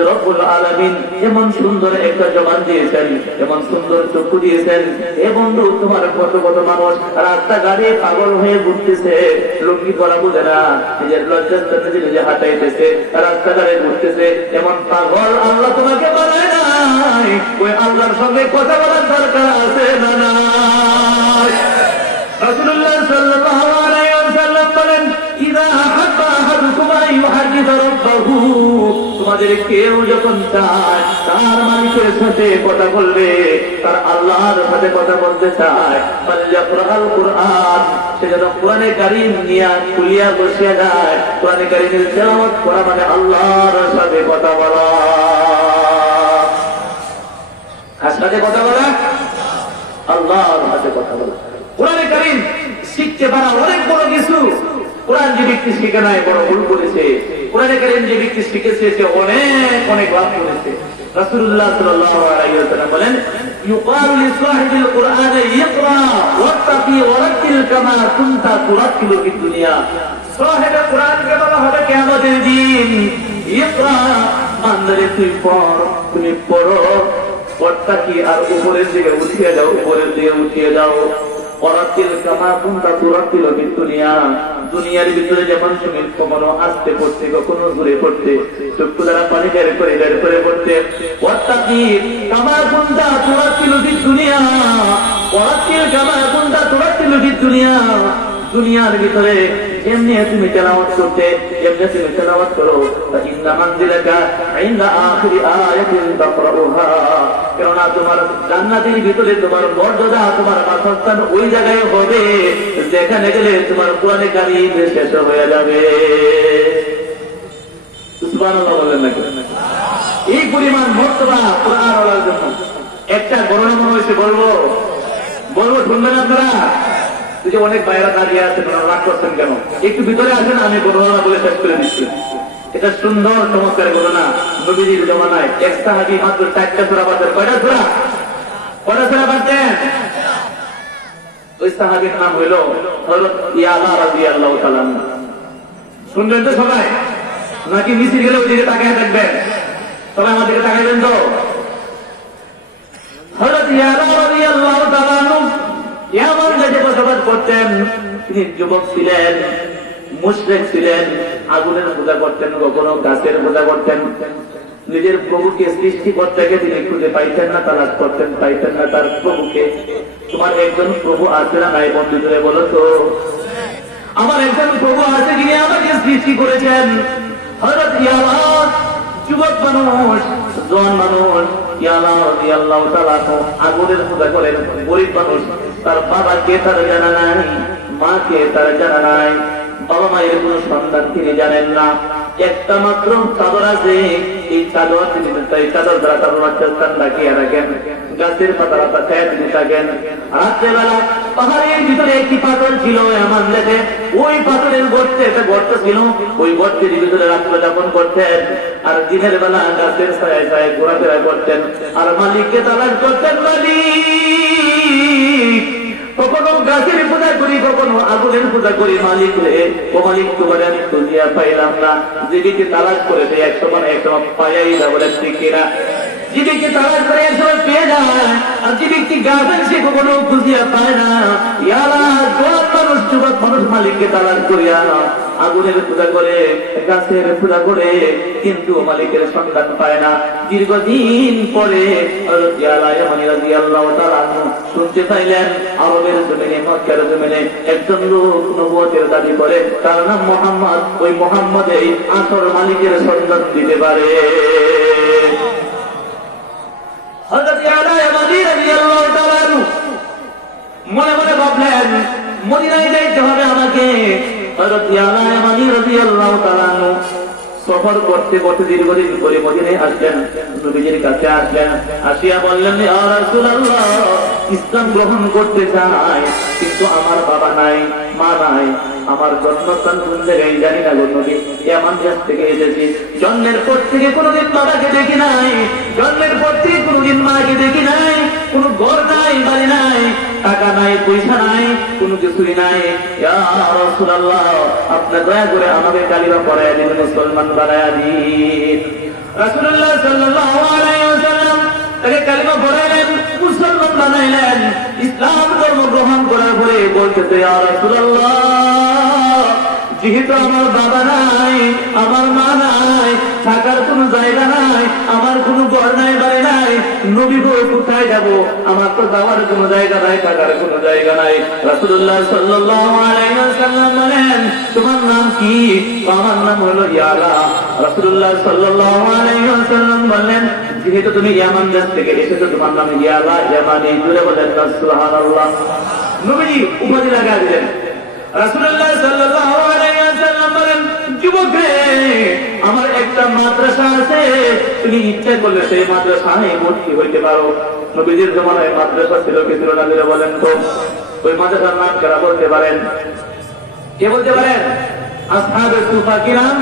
রব্বুল আলামিন এমন সুন্দর একটা জবান দিয়েছেন, এমন সুন্দর চক্ষু দিয়েছেন। এ বন্ধু, তোমার কত কত মানুষ রাস্তাঘাটে পাগল হয়ে ঘুরতেছে, লুঙ্গি পরা বুঝে না, নিজের লজ্জার সাথে নিজে হাঁটাইতেছে, রাস্তাঘাটে ঘুরতেছে। এমন পাগল আল্লাহ তোমাকে বানায় নাই। ওই আল্লাহর সঙ্গে কথা বলার দরকার আছে না নাই? রাসূলুল্লাহ সাল্লাল্লাহু আলাইহি ওয়াসাল্লাম বলেন, ইযা আহাব্বা আহাদুকুম আন ইউহাদ্দিসা রাব্বাহু। তোমাদের কেউ যখন চায় তার মালিকের সাথে কথা বলবে, তার আল্লাহর সাথে কথা বলতে চায়, ফালইকরা আল কুরআন, সে যেন কোরআনে কারীম নিয়ে খুলিয়া বসিয়া যায়। কোরআনে কারীমের তেলাওয়াত করা মানে আল্লাহর সাথে কথা বলা। কার সাথে কথা বলা? আল্লাহর সাথে কথা বলা। কোরআনে কারীম শিখতে পারা অনেক বড় কিছু। কোরআন যে ব্যক্তি শিখে নাই বড় ভুল করেছে, কোরআনে কারীম যে ব্যক্তি শিখেছে সে অনেক অনেক লাভ করেছে। রাসূলুল্লাহ সাল্লাল্লাহু আলাইহি ওয়াসাল্লাম বলেন, ইউকালু লিসাহিবিল কুরআন ইকরা ওয়াত্তাকি ওয়ারাতিল কামা কুনতা তুরাতিলু ফিদ দুনিয়া। সাহিবে কোরআনকে বলা হবে কিয়ামতের দিন, ইকরা মানে তুই পড়, তুমি পড়ো, ওয়াত্তাকি আর উপরের দিকে উঠিয়ে যাও, উপরের দিকে উঠিয়ে যাও। ওয়ারাতিল কামা কুনতা তুরাতিলু ফিদ দুনিয়া। দুনিয়ার ভিতরে যেমন তুমি কখনো আসতে পড়তে, কখনো ঘুরে পড়তে, চক্ষু দ্বারা পানি বের করে পড়তে। ওয়াত্তাকি কামা কুনতা তুরাতিলু ফিদ দুনিয়া, ওয়ারাতিল কামা কুনতা তুরাতিলু ফিদ দুনিয়া। দুনিয়ার ভিতরে এমনি তুমি তেলাওয়াত করতে, এমনি তুমি তেলাওয়াত করো। ইন্না মানজিলাকা ইনদা আখিরি আয়াতিন তাকরাউহা। কেননা তোমার জান্নাতের ভিতরে তোমার মর্যাদা, তোমার বাসস্থান ওই জায়গায় হবে যেখানে গেলে তোমার কোরআনে কারীম শেষ হয়ে যাবে। সুবহানাল্লাহ বলেন না? এই পরিমাণ মর্যাদা কোরআন ওয়ালার জন্য। একটা গণনা মনে হয়েছে, বলবো শুনবেন আপনারা? যে অনেক বাইরা দাঁড়িয়ে আছে, রাগ করছেন কেন? একটু ভিতরে আসেন, আমি গণনা বলে শেষ করে দিচ্ছি। এটা সুন্দর চমৎকার ঘটনা। নবীজির জমানায় এক সাহাবী মাত্র 4টা সূরা পড়তেন। কয়টা সূরা পড়তেন? ওই সাহাবীর নাম হইল হযরত ইয়ালা রাদিয়াল্লাহু তাআলা। শুনবেন তো সবাই? নাকি মিছিল গেলে ওইদিকে তাকায় থাকবেন? সবাই আমার দিকে তাকাইবেন তো? হযরত ইয়ালা রাদিয়াল্লাহু তাআলা ইয়ামান দেশে বসবাস করতেন। তিনি যুবক ছিলেন, মুশরিক ছিলেন, আগুনের পূজা করতেন, কখনো গাছের পূজা করতেন। নিজের প্রভুকে সৃষ্টিকর্তাকে তিনি খুঁজে পাইতেন না, তালাশ করতেন, পাইতেন না তার প্রভুকে। তোমার একজন প্রভু আছে না নাই? বন্ধু ধরে বলো তো, আমার একজন প্রভু আছে যিনি আমাকে সৃষ্টি করেছেন। হযরত ইয়ালা যুবক মানুষ, জওয়ান মানুষ, ইয়ালা রাদিয়াল্লাহু তাআলা আগুনের পূজা করেন। গরিব মানুষ, তার বাবাকে তার জানা নাই, মাকে তার জানা নাই, বাবা মায়ের কোন সন্তান তিনি জানেন না। একটা মাত্র চাদর আছে, এই চাদর তিনি চাদর দ্বারা তার লজ্জাস্থান ঢাকিয়ে রাখেন, গাছের পাতা পাতা খেয়ে তিনি থাকেন। রাত্রেবেলা পাহাড়ের ভিতরে একটি পাথর ছিল এমন দেখে, ওই পাথরের গর্তে একটা গর্ত ছিল, ওই গর্তের ভিতরে রাত্র যাপন করতেন। আর দিনের বেলা গাছের ছায়ায় ছায়ায় ঘোরাফেরা করতেন, আর মালিককে তালাশ করতেন। মালিক, কখনো গাছের পূজা করি, কখনো আগুনের পূজা করি, মালিক রে ও মালিক, তোমার আমি খুঁজিয়া পাইলাম না। জীবিকে তালাশ করে দেয়, একসময় পাইয়াই না, বলেন ঠিক কিনা? জীবিকে তালাশ করে একসময় পেয়ে যায়, আর যে ব্যক্তি গাছের সে কখনো খুঁজিয়া পায় না। ইয়ালা জোয়ান মানুষ, যুবক মানুষ মালিক মালিককে তালাশ করিয়া আগুনের পূজা করে, গাছের পূজা করে, কিন্তু মালিকের সন্ধান পায় না। দীর্ঘদিন পরে হযরত ইয়ালা ইয়ামানী রাদিয়াল্লাহু তাআলা শুনতে পাইলেন আরবের জমিনে, মক্কার জমিনে একজন লোক নবুয়তের দাবি করে, তার নাম মুহাম্মদ। ওই মুহাম্মদ এই আসল মালিকের সন্ধান দিতে পারে। হযরত ইয়ালা ইয়ামানী রাদিয়াল্লাহু তাআলা মনে মনে ভাবলেন মদিনায় যাইতে হবে আমাকে। হযরত ইয়ালা ইয়ামানী রাদিয়াল্লাহু তাআলা সফর করতে করতে দীর্ঘদিন পরে মদিনায় আসলেন, নবীজির কাছে আসলেন, আসিয়া বললেন, ইয়া রাসূলুল্লাহ, ইসলাম গ্রহণ করতে চাই, কিন্তু আমার বাবা নাই, মা নাই, আমার জন্মস্থান কোন জায়গায় জানি না গো নবী। ইয়ামান দেশ থেকে এসেছি, জন্মের পর থেকে কোনোদিন বাবাকে দেখি নাই, জন্মের পর থেকে কোনোদিন মাকে দেখি নাই, কোনো ঘর নাই, বাড়ি নাই, টাকা নাই, পয়সা নাই, কোনো কিছুই নাই। ইয়া রাসূলুল্লাহ, আপনি দয়া করে আমাকে কালিমা পড়ায় দিন, মুসলমান বানায়া দিন। রাসূলুল্লাহ সাল্লাল্লাহু আলাইহি ওয়াসাল্লাম তাকে কালিমা পড়াইলেন, মুসলমান বানাইলেন। ইসলাম ধর্ম গ্রহণ করার পরে বলতেছে, ইয়া রাসূলুল্লাহ, যেহেতু আমার বাবা নাই, আমার মা নাই, থাকার কোন জায়গা নাই, আমার কোন ঘর নাই, বাড়ি নাই, নবী গো কোথায় যাব? আমার তো যাওয়ার কোন জায়গা নাই, থাকার কোন জায়গা নাই। রাসূলুল্লাহ সাল্লাল্লাহু আলাইহি ওয়াসাল্লাম বলেন, তোমার নাম কি? আমার নাম হলো ইয়ালা। রাসূলুল্লাহ সাল্লাল্লাহু আলাইহি ওয়াসাল্লাম বললেন, যেহেতু তুমি ইয়ামান দেশ থেকে এসেছো, তোমার নাম ইয়ালা ইয়ামানী। জুড়ে বলেন সুবহানাল্লাহ। নবীজি উপাধি লাগায় দিলেন। রাসূলুল্লাহ সাল্লাল্লাহু আলাইহি ওয়াসাল্লাম বলেন, যুবক রে, আমার একটা মাদ্রাসা আছে, তুমি ইচ্ছা করলে সেই মাদ্রাসায় ভর্তি হইতে পারো। নবীজির জমানায় মাদ্রাসা ছিল কি ছিল না বলেন তো? ওই মাদ্রাসার নাম কারা বলতে পারেন? কে বলতে পারেন? আসহাবে সুফা। কি নাম?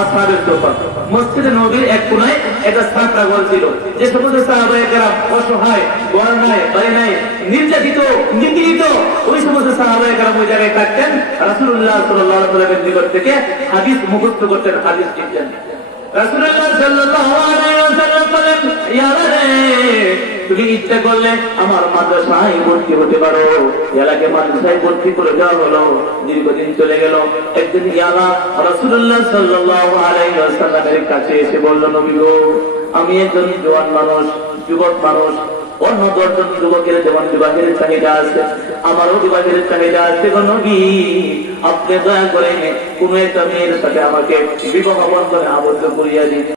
আসহাবে সুফা। মসজিদে নবীর এক কোণায় একটা ছাত্রা ঘর ছিল, যে সমস্ত সাহাবায়ে কেরাম অসহায়, ঘর নাই, বাড়ি নাই, নির্যাতিত, নিপীড়িত, ওই সমস্ত সাহাবায়ে কেরাম ওই জায়গায় থাকতেন। রাসূলুল্লাহ সাল্লাল্লাহু আলাইহি ওয়াসাল্লামের নিকট থেকে হাদিস মুখস্থ করতেন, হাদিস শিখতেন। রাসূলুল্লাহ সাল্লাল্লাহু আলাইহি ওয়াসাল্লাম বলেন, ইয়া রে, তুমি ইচ্ছা করলে আমার মাদ্রাসায় ভর্তি হতে পারো। ইয়ালাকে মাদ্রাসায় ভর্তি করে দেওয়া হলো। দীর্ঘদিন চলে গেল। একদিন ইয়ালা রাসূলুল্লাহ সাল্লাল্লাহু আলাইহি ওয়াসাল্লামের কাছে এসে বলল, নবী গো, আমি একজন জওয়ান মানুষ, যুবক মানুষ, অন্য 10 জন যুবকের যেমন বিবাহের চাহিদা আছে, আমারও বিবাহের চাহিদা আছে গো নবী, আপনি দয়া করে কোন একটা মেয়ের সাথে আমাকে বিবাহ বন্ধনে আবদ্ধ করিয়া দিন।